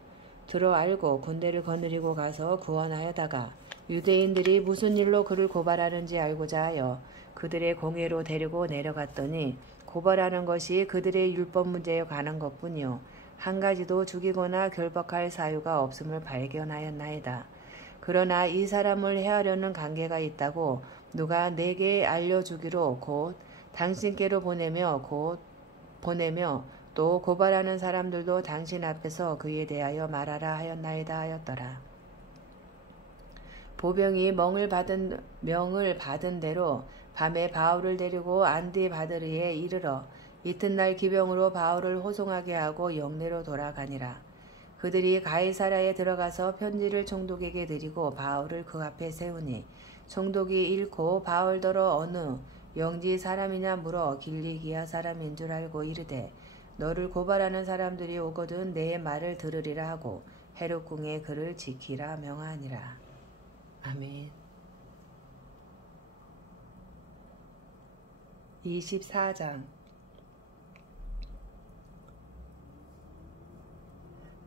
들어 알고 군대를 거느리고 가서 구원하여다가 유대인들이 무슨 일로 그를 고발하는지 알고자 하여 그들의 공회로 데리고 내려갔더니 고발하는 것이 그들의 율법 문제에 관한 것뿐이요 한 가지도 죽이거나 결박할 사유가 없음을 발견하였나이다. 그러나 이 사람을 해하려는 관계가 있다고 누가 내게 알려주기로 곧 당신께로 보내며 또 고발하는 사람들도 당신 앞에서 그에 대하여 말하라 하였나이다 하였더라. 보병이 명을 받은 대로 밤에 바울을 데리고 안디바드리에 이르러 이튿날 기병으로 바울을 호송하게 하고 영내로 돌아가니라. 그들이 가이사라에 들어가서 편지를 총독에게 드리고 바울을 그 앞에 세우니 총독이 읽고 바울더러 어느 영지 사람이냐 물어 길리기아 사람인 줄 알고 이르되 너를 고발하는 사람들이 오거든 내 말을 들으리라 하고 헤롯궁에 그를 지키라 명하니라. 아멘. 24장.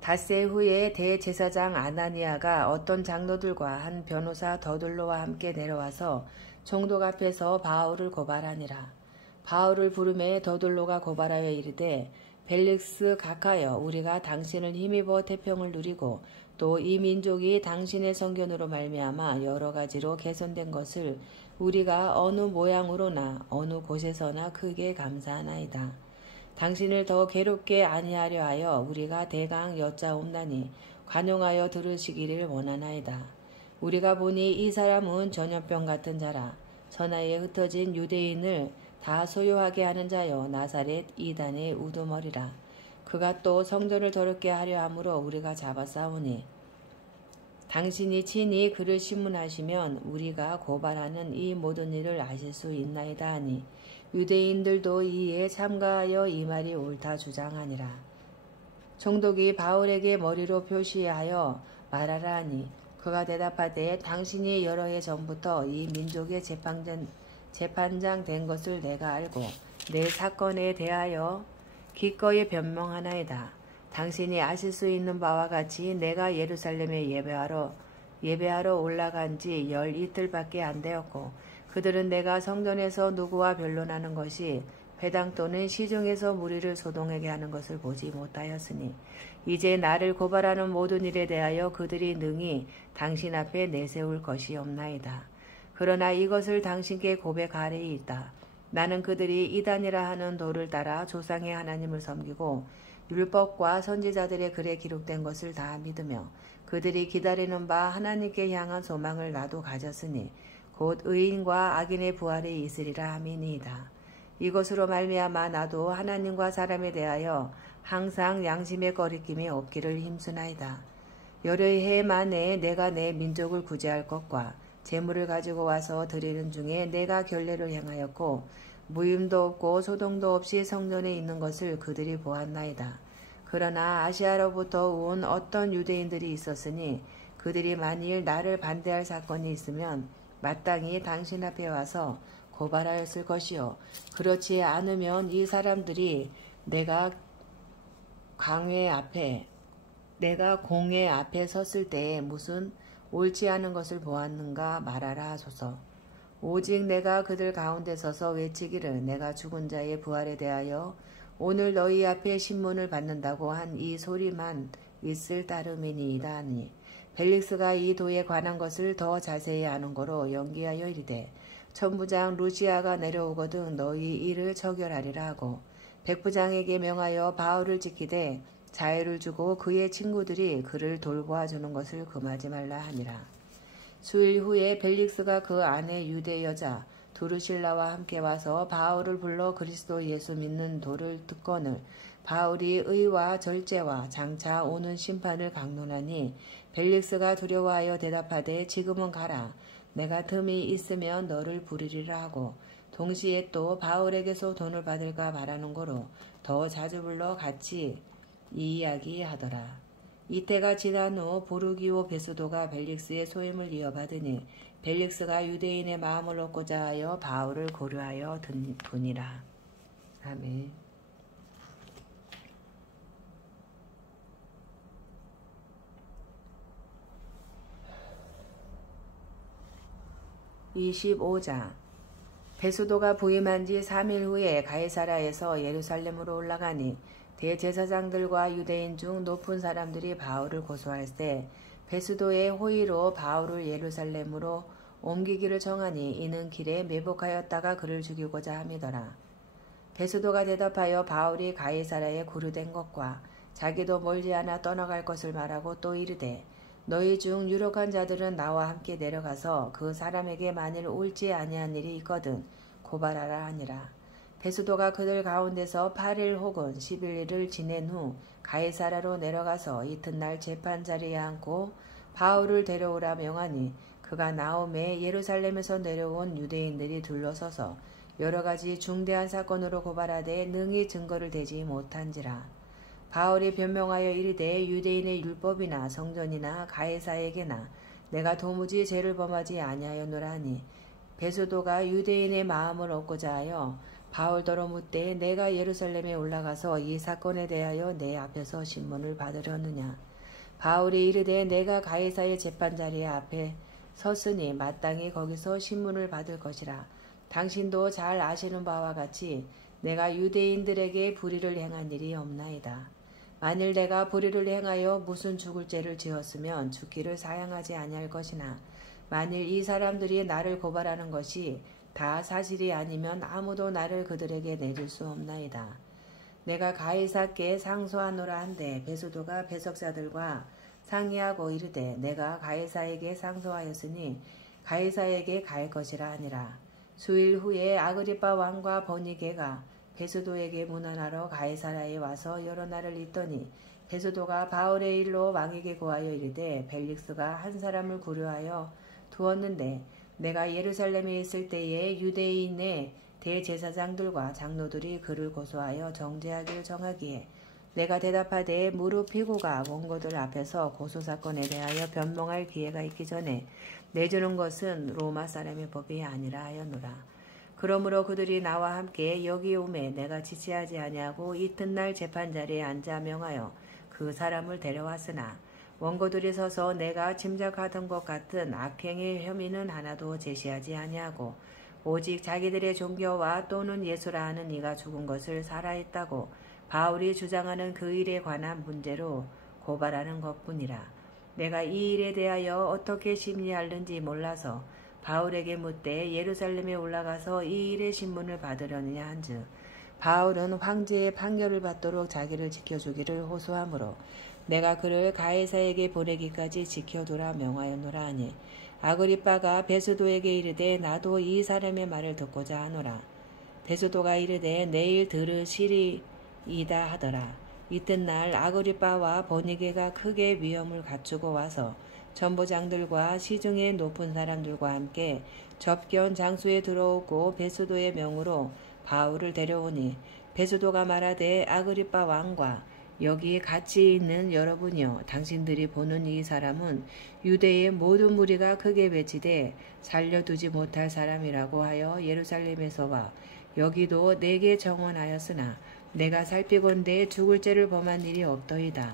닷새 후에 대제사장 아나니아가 어떤 장로들과 한 변호사 더둘로와 함께 내려와서 총독 앞에서 바울을 고발하니라. 바울을 부르매 더둘로가 고발하여 이르되 벨릭스 각하여 우리가 당신을 힘입어 태평을 누리고 또 이 민족이 당신의 성견으로 말미암아 여러 가지로 개선된 것을 우리가 어느 모양으로나 어느 곳에서나 크게 감사하나이다. 당신을 더 괴롭게 아니하려 하여 우리가 대강 여짜옵나니 관용하여 들으시기를 원하나이다. 우리가 보니 이 사람은 전염병 같은 자라 천하에 흩어진 유대인을 다 소유하게 하는 자여 나사렛 이단의 우두머리라. 그가 또 성전을 더럽게 하려 함으로 우리가 잡아싸우니 당신이 친히 그를 신문하시면 우리가 고발하는 이 모든 일을 아실 수 있나이다 하니 유대인들도 이에 참가하여 이 말이 옳다 주장하니라. 총독이 바울에게 머리로 표시하여 말하라 하니 그가 대답하되 당신이 여러 해 전부터 이 민족의 재판장 된 것을 내가 알고 내 사건에 대하여 기꺼이 변명하나이다. 당신이 아실 수 있는 바와 같이 내가 예루살렘에 예배하러 올라간 지 12이틀밖에 안 되었고 그들은 내가 성전에서 누구와 변론하는 것이 회당 또는 시중에서 무리를 소동하게 하는 것을 보지 못하였으니 이제 나를 고발하는 모든 일에 대하여 그들이 능히 당신 앞에 내세울 것이 없나이다. 그러나 이것을 당신께 고백하리이다. 나는 그들이 이단이라 하는 도를 따라 조상의 하나님을 섬기고 율법과 선지자들의 글에 기록된 것을 다 믿으며 그들이 기다리는 바 하나님께 향한 소망을 나도 가졌으니 곧 의인과 악인의 부활이 있으리라 함이니이다. 이것으로 말미암아 나도 하나님과 사람에 대하여 항상 양심의 거리낌이 없기를 힘쓰나이다. 여러 해 만에 내가 내 민족을 구제할 것과 재물을 가지고 와서 드리는 중에 내가 결례를 행하였고 무임도 없고 소동도 없이 성전에 있는 것을 그들이 보았나이다. 그러나 아시아로부터 온 어떤 유대인들이 있었으니 그들이 만일 나를 반대할 사건이 있으면 마땅히 당신 앞에 와서 고발하였을 것이요. 그렇지 않으면 이 사람들이 내가 공회 앞에 섰을 때에 무슨 옳지 않은 것을 보았는가 말하라 하소서. 오직 내가 그들 가운데 서서 외치기를 내가 죽은 자의 부활에 대하여 오늘 너희 앞에 신문을 받는다고 한 이 소리만 있을 따름이니이다 하니 벨릭스가 이 도에 관한 것을 더 자세히 아는 거로 연기하여 이르되 천부장 루시아가 내려오거든 너희 일을 처결하리라 하고 백부장에게 명하여 바울을 지키되 자유를 주고 그의 친구들이 그를 돌보아주는 것을 금하지 말라 하니라. 수일 후에 벨릭스가 그 아내 유대 여자 두루실라와 함께 와서 바울을 불러 그리스도 예수 믿는 도를 듣거늘 바울이 의와 절제와 장차 오는 심판을 강론하니 벨릭스가 두려워하여 대답하되 지금은 가라. 내가 틈이 있으면 너를 부르리라 하고 동시에 또 바울에게서 돈을 받을까 말하는 거로 더 자주 불러 같이 이야기하더라. 이때가 지난 후 보르기오 베스도가 벨릭스의 소임을 이어받으니 벨릭스가 유대인의 마음을 얻고자 하여 바울을 고려하여 두니라. 아멘. (25장) 베스도가 부임한 지 3일 후에 가이사라에서 예루살렘으로 올라가니 대제사장들과 유대인 중 높은 사람들이 바울을 고소할 때 베스도의 호의로 바울을 예루살렘으로 옮기기를 정하니 이는 길에 매복하였다가 그를 죽이고자 함이더라. 베스도가 대답하여 바울이 가이사라에 구류된 것과 자기도 멀지 않아 떠나갈 것을 말하고 또 이르되 너희 중 유력한 자들은 나와 함께 내려가서 그 사람에게 만일 옳지 아니한 일이 있거든 고발하라 하니라. 베스도가 그들 가운데서 8일 혹은 11일을 지낸 후 가이사라로 내려가서 이튿날 재판 자리에 앉고 바울을 데려오라 명하니 그가 나오매 예루살렘에서 내려온 유대인들이 둘러서서 여러 가지 중대한 사건으로 고발하되 능히 증거를 대지 못한지라. 바울이 변명하여 이르되 유대인의 율법이나 성전이나 가이사에게나 내가 도무지 죄를 범하지 아니하였노라 하니 베스도가 유대인의 마음을 얻고자 하여 바울더러 묻되 내가 예루살렘에 올라가서 이 사건에 대하여 내 앞에서 신문을 받으려느냐. 바울이 이르되 내가 가이사의 재판자리 앞에 섰으니 마땅히 거기서 신문을 받을 것이라. 당신도 잘 아시는 바와 같이 내가 유대인들에게 불의를 행한 일이 없나이다. 만일 내가 불의를 행하여 무슨 죽을 죄를 지었으면 죽기를 사양하지 아니할 것이나 만일 이 사람들이 나를 고발하는 것이 다 사실이 아니면 아무도 나를 그들에게 내줄 수 없나이다. 내가 가이사께 상소하노라 한데 베스도가 배석자들과 상의하고 이르되 내가 가이사에게 상소하였으니 가이사에게 갈 것이라 하니라. 수일 후에 아그리빠 왕과 버니게가 베스도에게 문안하러 가이사라에 와서 여러 날을 있더니 베스도가 바울의 일로 왕에게 고하여 이르되 벨릭스가 한 사람을 구려하여 두었는데 내가 예루살렘에 있을 때에 유대인의 대제사장들과 장로들이 그를 고소하여 정죄하기를 정하기에 내가 대답하되 무릎 피고가 원고들 앞에서 고소사건에 대하여 변명할 기회가 있기 전에 내주는 것은 로마 사람의 법이 아니라 하였노라. 그러므로 그들이 나와 함께 여기 오매 내가 지체하지 아니하고 이튿날 재판자리에 앉아 명하여 그 사람을 데려왔으나 원고들이 서서 내가 짐작하던 것 같은 악행의 혐의는 하나도 제시하지 아니하고 오직 자기들의 종교와 또는 예수라 하는 이가 죽은 것을 살아있다고 바울이 주장하는 그 일에 관한 문제로 고발하는 것뿐이라. 내가 이 일에 대하여 어떻게 심리하는지 몰라서 바울에게 묻되 예루살렘에 올라가서 이 일의 신문을 받으려느냐 한즉 바울은 황제의 판결을 받도록 자기를 지켜주기를 호소하므로 내가 그를 가이사에게 보내기까지 지켜두라 명하였노라 하니 아그리빠가 베스도에게 이르되 나도 이 사람의 말을 듣고자 하노라. 베스도가 이르되 내일 들으시리이다 하더라. 이튿날 아그리빠와 버니게가 크게 위험을 갖추고 와서 전부장들과 시중의 높은 사람들과 함께 접견 장소에 들어오고 베스도의 명으로 바울을 데려오니 베스도가 말하되 아그리빠 왕과 여기 같이 있는 여러분이여 당신들이 보는 이 사람은 유대의 모든 무리가 크게 외치되 살려두지 못할 사람이라고 하여 예루살렘에서 와 여기도 내게 정언하였으나 내가 살피건대 죽을 죄를 범한 일이 없더이다.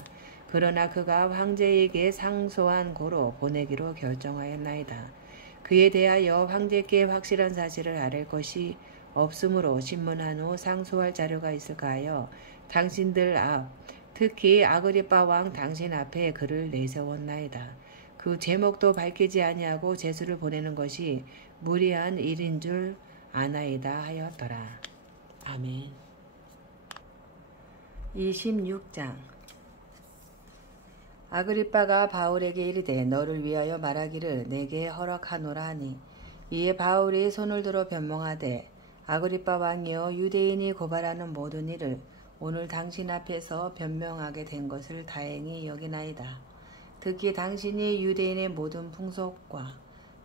그러나 그가 황제에게 상소한 고로 보내기로 결정하였나이다. 그에 대하여 황제께 확실한 사실을 아랠 것이 없으므로 신문한 후 상소할 자료가 있을까 하여 당신들 앞 특히 아그리빠 왕 당신 앞에 그를 내세웠나이다. 그 제목도 밝히지 아니하고 제수를 보내는 것이 무리한 일인 줄 아나이다 하였더라. 아멘. 26장. 아그리빠가 바울에게 이르되 너를 위하여 말하기를 내게 허락하노라 하니 이에 바울이 손을 들어 변명하되 아그리빠 왕이여 유대인이 고발하는 모든 일을 오늘 당신 앞에서 변명하게 된 것을 다행히 여기나이다. 특히 당신이 유대인의 모든 풍속과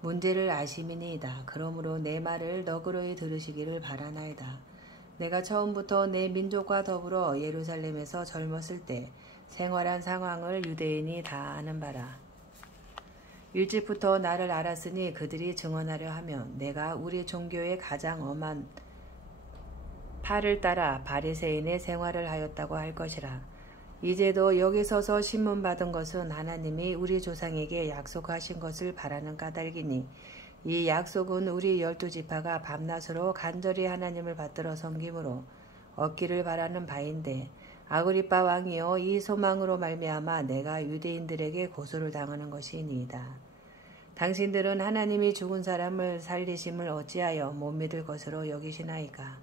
문제를 아심이니이다. 그러므로 내 말을 너그러이 들으시기를 바라나이다. 내가 처음부터 내 민족과 더불어 예루살렘에서 젊었을 때 생활한 상황을 유대인이 다 아는 바라. 일찍부터 나를 알았으니 그들이 증언하려 하면 내가 우리 종교의 가장 엄한 팔을 따라 바리새인의 생활을 하였다고 할 것이라. 이제도 여기 서서 신문 받은 것은 하나님이 우리 조상에게 약속하신 것을 바라는 까닭이니 이 약속은 우리 12지파가 밤낮으로 간절히 하나님을 받들어 섬김으로 얻기를 바라는 바인데 아그리빠 왕이여, 이 소망으로 말미암아 내가 유대인들에게 고소를 당하는 것이니이다. 당신들은 하나님이 죽은 사람을 살리심을 어찌하여 못 믿을 것으로 여기시나이까.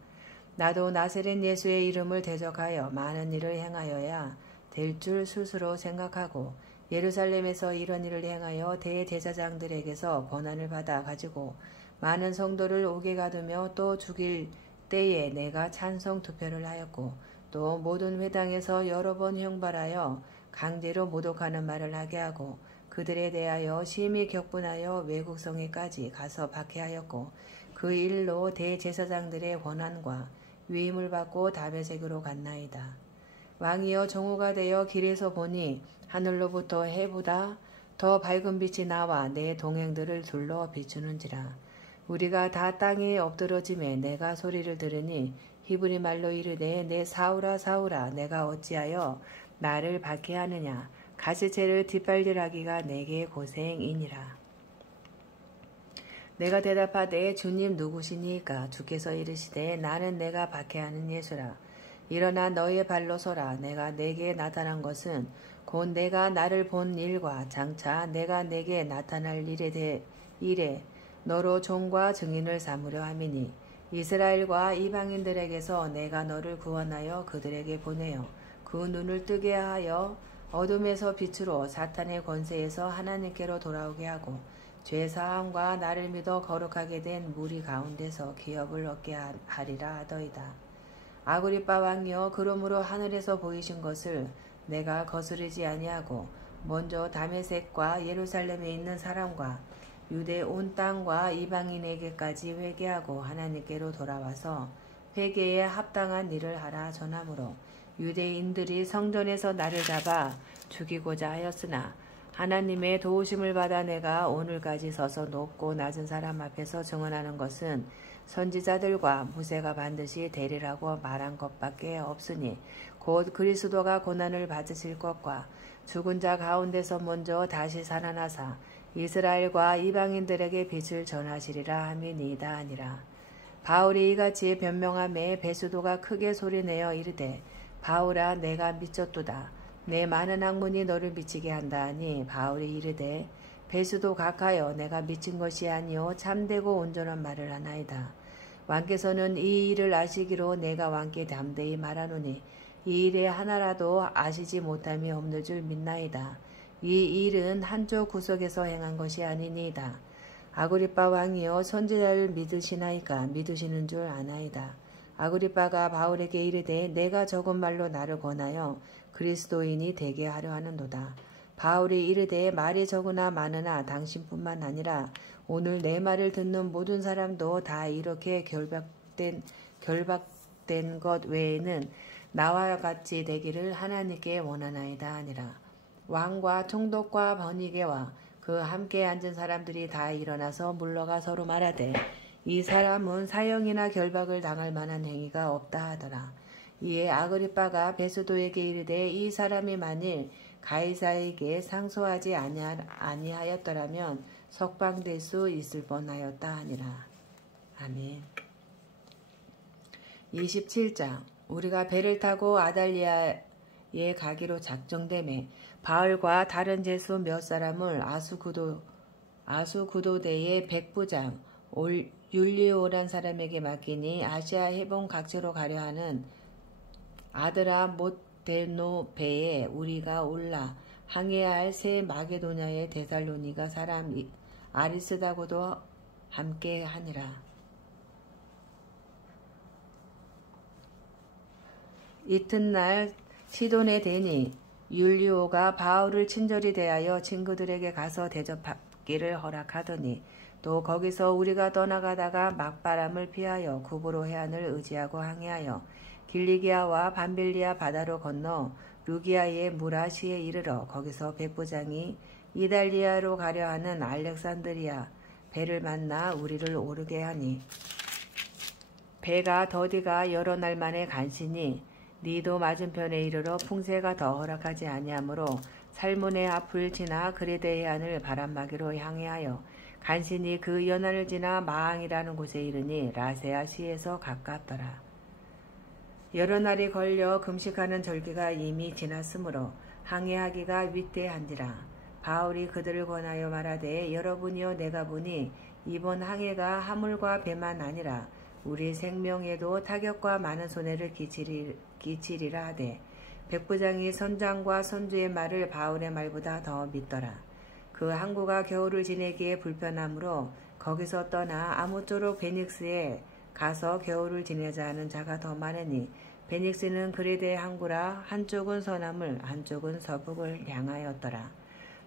나도 나세렛 예수의 이름을 대적하여 많은 일을 행하여야 될 줄 스스로 생각하고 예루살렘에서 이런 일을 행하여 대제사장들에게서 권한을 받아 가지고 많은 성도를 오게 가두며 또 죽일 때에 내가 찬성 투표를 하였고 또 모든 회당에서 여러 번 형벌하여 강제로 모독하는 말을 하게 하고 그들에 대하여 심히 격분하여 외국 성에까지 가서 박해하였고 그 일로 대제사장들의 권한과 위임을 받고 다메섹으로 갔나이다. 왕이여, 정오가 되어 길에서 보니 하늘로부터 해보다 더 밝은 빛이 나와 내 동행들을 둘러 비추는지라. 우리가 다 땅에 엎드러짐에 내가 소리를 들으니 히브리 말로 이르되 내 사울아 사울아 내가 어찌하여 나를 박해하느냐. 가시체를 뒷발질하기가 내게 고생이니라. 내가 대답하되 주님 누구시니까? 주께서 이르시되 나는 내가 박해하는 예수라. 일어나 너의 발로 서라. 내가 내게 나타난 것은 곧 내가 나를 본 일과 장차 내가 내게 나타날 일에 너로 종과 증인을 삼으려 함이니 이스라엘과 이방인들에게서 내가 너를 구원하여 그들에게 보내어 그 눈을 뜨게 하여 어둠에서 빛으로 사탄의 권세에서 하나님께로 돌아오게 하고 죄사함과 나를 믿어 거룩하게 된 무리 가운데서 기업을 얻게 하리라 하더이다. 아그리빠 왕이여, 그러므로 하늘에서 보이신 것을 내가 거스르지 아니하고 먼저 다메섹과 예루살렘에 있는 사람과 유대 온 땅과 이방인에게까지 회개하고 하나님께로 돌아와서 회개에 합당한 일을 하라 전하므로 유대인들이 성전에서 나를 잡아 죽이고자 하였으나 하나님의 도우심을 받아 내가 오늘까지 서서 높고 낮은 사람 앞에서 증언하는 것은 선지자들과 모세가 반드시 되리라고 말한 것밖에 없으니 곧 그리스도가 고난을 받으실 것과 죽은 자 가운데서 먼저 다시 살아나사 이스라엘과 이방인들에게 빛을 전하시리라 함이니이다 하니라. 바울이 이같이 변명하매 베수도가 크게 소리내어 이르되 바울아 내가 미쳤도다. 내 많은 학문이 너를 미치게 한다 하니 바울이 이르되 베수도 각하여 내가 미친 것이 아니요 참되고 온전한 말을 하나이다. 왕께서는 이 일을 아시기로 내가 왕께 담대히 말하노니 이 일에 하나라도 아시지 못함이 없는 줄 믿나이다. 이 일은 한쪽 구석에서 행한 것이 아니니이다. 아그리빠 왕이여, 선지자를 믿으시나이까? 믿으시는 줄 아나이다. 아그리빠가 바울에게 이르되 내가 적은 말로 나를 권하여 그리스도인이 되게 하려 하는도다. 바울이 이르되 말이 적으나 많으나 당신뿐만 아니라 오늘 내 말을 듣는 모든 사람도 다 이렇게 결박된 것 외에는 나와 같이 되기를 하나님께 원하나이다 하니라. 왕과 총독과 번이게와 그 함께 앉은 사람들이 다 일어나서 물러가 서로 말하되 이 사람은 사형이나 결박을 당할 만한 행위가 없다 하더라. 이에 아그리빠가 베수도에게 이르되 이 사람이 만일 가이사에게 상소하지 아니하였더라면 석방될 수 있을 뻔하였다 하니라. 아멘. 27장. 우리가 배를 타고 아달리아에 가기로 작정되매 바울과 다른 제수 몇 사람을 아수구도대의 백부장 율리오란 사람에게 맡기니 아시아 해본 각지로 가려 하는 아드라 못데노 배에 우리가 올라 항해야 할 새 마게도냐의 데살로니가 사람 아리스다고도 함께 하니라. 이튿날 시돈에 대니 율리오가 바울을 친절히 대하여 친구들에게 가서 대접받기를 허락하더니 또 거기서 우리가 떠나가다가 막바람을 피하여 구브로 해안을 의지하고 항해하여 길리기아와 밤빌리아 바다로 건너 루기아의 무라시에 이르러 거기서 백부장이 이달리아로 가려 하는 알렉산드리아 배를 만나 우리를 오르게 하니 배가 더디가 여러 날 만에 간신히 니도 맞은편에 이르러 풍세가 더 허락하지 아니하므로 살문의 앞을 지나 그레데 해안을 바람막이로 향해하여 간신히 그 연안을 지나 마항이라는 곳에 이르니 라세아 시에서 가깝더라. 여러 날이 걸려 금식하는 절기가 이미 지났으므로 항해하기가 위태한지라. 바울이 그들을 권하여 말하되 여러분이여 내가 보니 이번 항해가 하물과 배만 아니라 우리 생명에도 타격과 많은 손해를 끼치리라 하되 백부장이 선장과 선주의 말을 바울의 말보다 더 믿더라. 그 항구가 겨울을 지내기에 불편하므로 거기서 떠나 아무쪼록 베닉스에 가서 겨울을 지내자 하는 자가 더 많으니 베닉스는 그레데 항구라 한쪽은 서남을 한쪽은 서북을 향하였더라.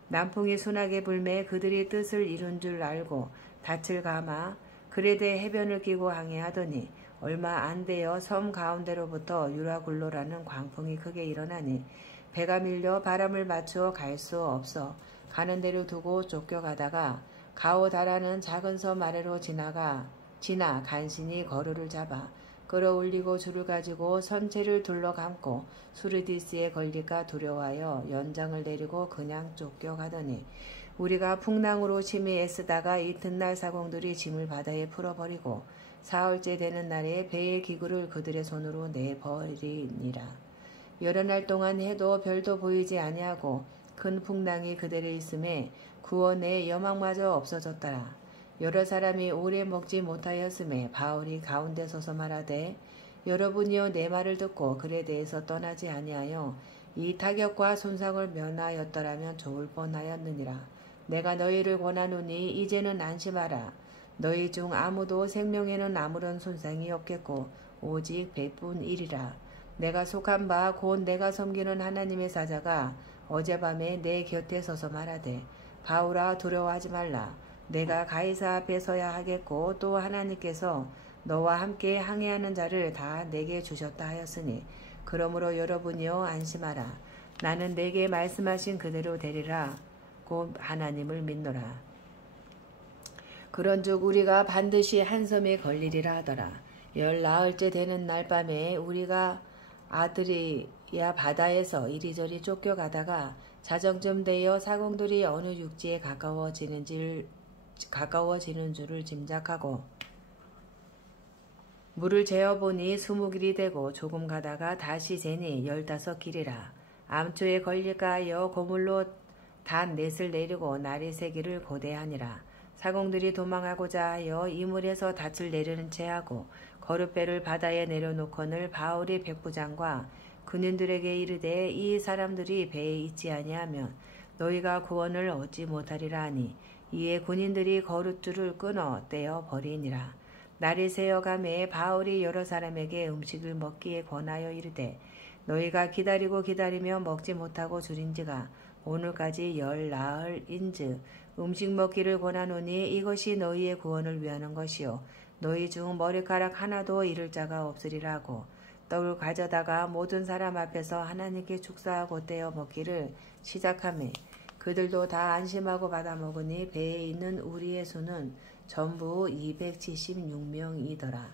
남풍이 순하게 불매 그들이 뜻을 이룬 줄 알고 닻을 감아 그레데 해변을 끼고 항해하더니 얼마 안 되어 섬 가운데로부터 유라굴로라는 광풍이 크게 일어나니 배가 밀려 바람을 맞추어 갈 수 없어 가는 대로 두고 쫓겨가다가 가오다라는 작은 섬 아래로 지나 간신히 거루를 잡아 끌어올리고 줄을 가지고 선체를 둘러감고 수르디스에 걸릴까 두려워하여 연장을 내리고 그냥 쫓겨가더니 우리가 풍랑으로 심히 애쓰다가 이튿날 사공들이 짐을 바다에 풀어버리고 사흘째 되는 날에 배의 기구를 그들의 손으로 내버리니라. 여러 날 동안 해도 별도 보이지 아니하고 큰 풍랑이 그들에 있음에 구원의 여망마저 없어졌더라. 여러 사람이 오래 먹지 못하였음에 바울이 가운데 서서 말하되 여러분이여 내 말을 듣고 그에 대해서 떠나지 아니하여 이 타격과 손상을 면하였더라면 좋을 뻔하였느니라. 내가 너희를 권하노니 이제는 안심하라. 너희 중 아무도 생명에는 아무런 손상이 없겠고 오직 배뿐이리라. 내가 속한 바 곧 내가 섬기는 하나님의 사자가 어젯밤에 내 곁에 서서 말하되 바울아 두려워하지 말라. 내가 가이사 앞에 서야 하겠고 또 하나님께서 너와 함께 항해하는 자를 다 내게 주셨다 하였으니 그러므로 여러분이여 안심하라. 나는 내게 말씀하신 그대로 되리라. 곧 하나님을 믿노라. 그런즉 우리가 반드시 한 섬에 걸리리라 하더라. 14일째 되는 날 밤에 우리가 아드리야 바다에서 이리저리 쫓겨가다가 자정쯤 되어 사공들이 어느 육지에 가까워지는 줄을 짐작하고 물을 재어보니 20길이 되고 조금 가다가 다시 재니 15길이라. 암초에 걸릴까 하여 고물로 단 넷을 내리고 날이 새기를 고대하니라. 사공들이 도망하고자 하여 이물에서 닻을 내리는 채 하고 거룻배를 바다에 내려놓거늘 바울이 백부장과 군인들에게 이르되 이 사람들이 배에 있지 아니하면 너희가 구원을 얻지 못하리라 하니 이에 군인들이 거룻줄을 끊어 떼어 버리니라. 날이 새어가매 바울이 여러 사람에게 음식을 먹기에 권하여 이르되 너희가 기다리며 먹지 못하고 줄인지가 오늘까지 14일인즉 음식 먹기를 권하노니 이것이 너희의 구원을 위하는 것이요 너희 중 머리카락 하나도 잃을 자가 없으리라 하고 떡을 가져다가 모든 사람 앞에서 하나님께 축사하고 떼어 먹기를 시작하매 그들도 다 안심하고 받아 먹으니 배에 있는 우리의 수는 전부 276명이더라.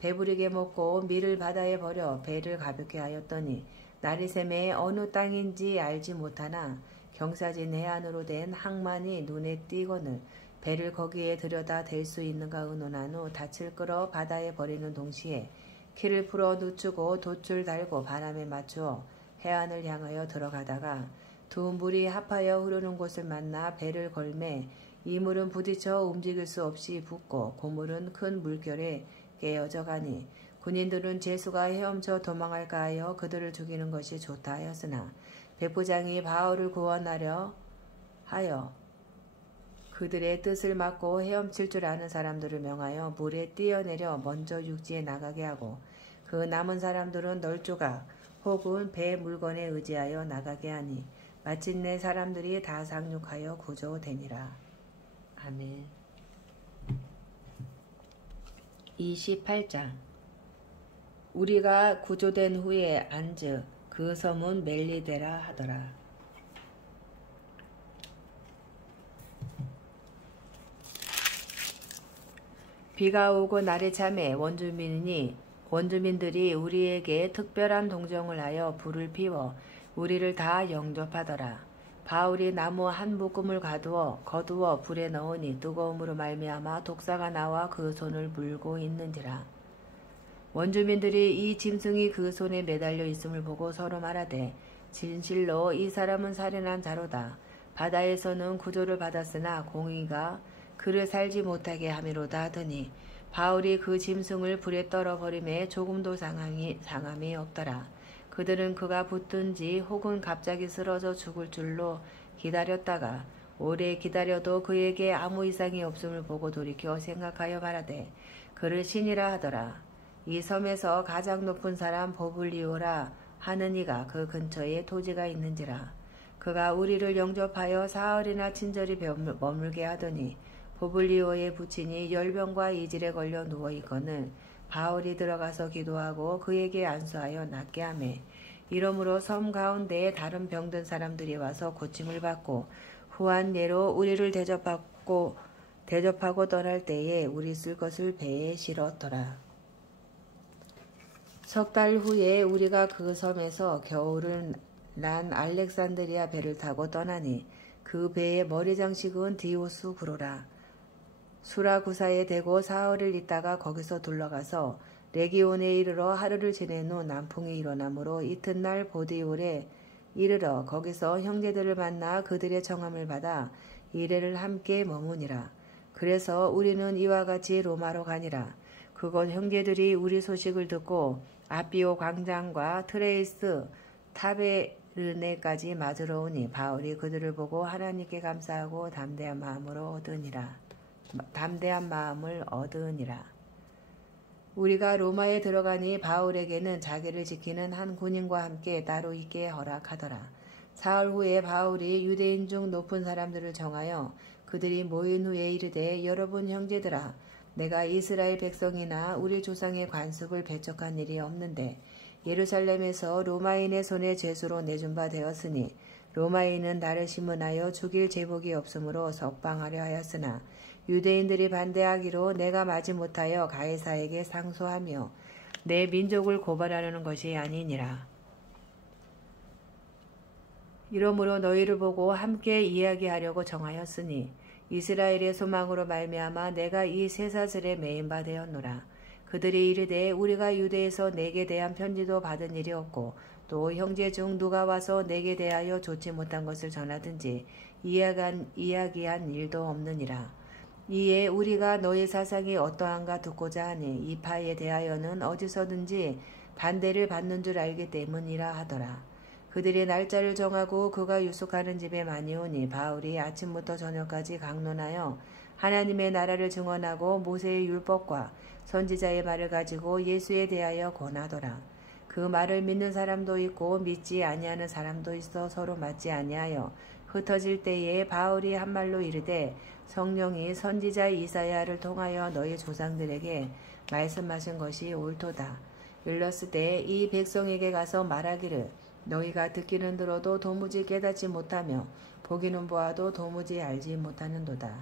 배부르게 먹고 밀을 바다에 버려 배를 가볍게 하였더니 날이 새매 어느 땅인지 알지 못하나 경사진 해안으로 된 항만이 눈에 띄거늘 배를 거기에 들여다 댈 수 있는가 의논한 후 닻을 끌어 바다에 버리는 동시에 키를 풀어 늦추고 돛줄 달고 바람에 맞추어 해안을 향하여 들어가다가 두 물이 합하여 흐르는 곳을 만나 배를 걸매 이 물은 부딪혀 움직일 수 없이 붓고 고물은 큰 물결에 깨어져 가니 군인들은 제수가 헤엄쳐 도망할까 하여 그들을 죽이는 것이 좋다 하였으나 백부장이 바울을 구원하려 하여 그들의 뜻을 막고 헤엄칠 줄 아는 사람들을 명하여 물에 뛰어내려 먼저 육지에 나가게 하고 그 남은 사람들은 널조각 혹은 배 물건에 의지하여 나가게 하니 마침내 사람들이 다 상륙하여 구조되니라. 아멘. 28장. 우리가 구조된 후에 안즉 그 섬은 멜리데라 하더라. 비가 오고 날이 참에 원주민들이 우리에게 특별한 동정을 하여 불을 피워 우리를 다 영접하더라. 바울이 나무 한 묶음을 거두어 불에 넣으니 뜨거움으로 말미암아 독사가 나와 그 손을 물고 있는지라. 원주민들이 이 짐승이 그 손에 매달려 있음을 보고 서로 말하되 진실로 이 사람은 살인한 자로다. 바다에서는 구조를 받았으나 공의가 그를 살지 못하게 함이로다 하더니 바울이 그 짐승을 불에 떨어버림에 조금도 상함이 없더라. 그들은 그가 붙든지 혹은 갑자기 쓰러져 죽을 줄로 기다렸다가 오래 기다려도 그에게 아무 이상이 없음을 보고 돌이켜 생각하여 말하되 그를 신이라 하더라. 이 섬에서 가장 높은 사람 보블리오라 하는 이가 그 근처에 토지가 있는지라. 그가 우리를 영접하여 사흘이나 친절히 머물게 하더니 보블리오의 부친이 열병과 이질에 걸려 누워 있거늘 바울이 들어가서 기도하고 그에게 안수하여 낫게 하매 이러므로 섬 가운데에 다른 병든 사람들이 와서 고침을 받고 후한 예로 우리를 대접하고 떠날 때에 우리 쓸 것을 배에 실었더라. 석 달 후에 우리가 그 섬에서 겨울을 난 알렉산드리아 배를 타고 떠나니 그 배의 머리 장식은 디오스 구로라. 수라구사에 대고 사흘을 있다가 거기서 둘러가서 레기온에 이르러 하루를 지낸 후 남풍이 일어나므로 이튿날 보디올에 이르러 거기서 형제들을 만나 그들의 청함을 받아 이래를 함께 머무니라. 그래서 우리는 이와 같이 로마로 가니라. 그곳 형제들이 우리 소식을 듣고 아비오 광장과 트레이스 타베르네까지 맞으러 오니 바울이 그들을 보고 하나님께 감사하고 담대한 마음을 얻으니라. 우리가 로마에 들어가니 바울에게는 자기를 지키는 한 군인과 함께 따로 있게 허락하더라. 사흘 후에 바울이 유대인 중 높은 사람들을 정하여 그들이 모인 후에 이르되 여러분 형제들아 내가 이스라엘 백성이나 우리 조상의 관습을 배척한 일이 없는데 예루살렘에서 로마인의 손에 죄수로 내준 바 되었으니 로마인은 나를 심문하여 죽일 제복이 없으므로 석방하려 하였으나 유대인들이 반대하기로 내가 마지못하여 가이사에게 상소하며 내 민족을 고발하려는 것이 아니니라. 이러므로 너희를 보고 함께 이야기하려고 정하였으니 이스라엘의 소망으로 말미암아 내가 이 쇠사슬에 매인 바 되었노라. 그들이 이르되 우리가 유대에서 내게 대한 편지도 받은 일이 없고 또 형제 중 누가 와서 내게 대하여 좋지 못한 것을 전하든지 이야기한 일도 없느니라. 이에 우리가 너희 사상이 어떠한가 듣고자 하니 이 파에 대하여는 어디서든지 반대를 받는 줄 알기 때문이라 하더라. 그들이 날짜를 정하고 그가 유숙하는 집에 많이 오니 바울이 아침부터 저녁까지 강론하여 하나님의 나라를 증언하고 모세의 율법과 선지자의 말을 가지고 예수에 대하여 권하더라. 그 말을 믿는 사람도 있고 믿지 아니하는 사람도 있어 서로 맞지 아니하여 흩어질 때에 바울이 한 말로 이르되 성령이 선지자 이사야를 통하여 너희 조상들에게 말씀하신 것이 옳도다. 일렀을 때 이 백성에게 가서 말하기를 너희가 듣기는 들어도 도무지 깨닫지 못하며 보기는 보아도 도무지 알지 못하는도다.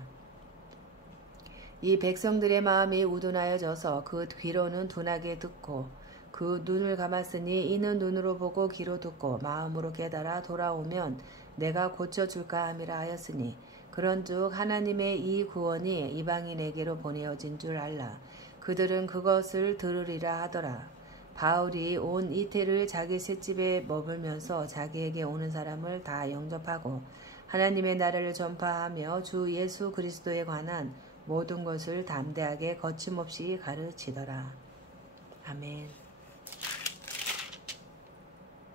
이 백성들의 마음이 우둔하여져서 그 귀로는 둔하게 듣고 그 눈을 감았으니 이는 눈으로 보고 귀로 듣고 마음으로 깨달아 돌아오면 내가 고쳐줄까 함이라 하였으니 그런즉 하나님의 이 구원이 이방인에게로 보내어진 줄 알라. 그들은 그것을 들으리라 하더라. 바울이 온 이태를 자기 셋집에 머물면서 자기에게 오는 사람을 다 영접하고 하나님의 나라를 전파하며 주 예수 그리스도에 관한 모든 것을 담대하게 거침없이 가르치더라. 아멘.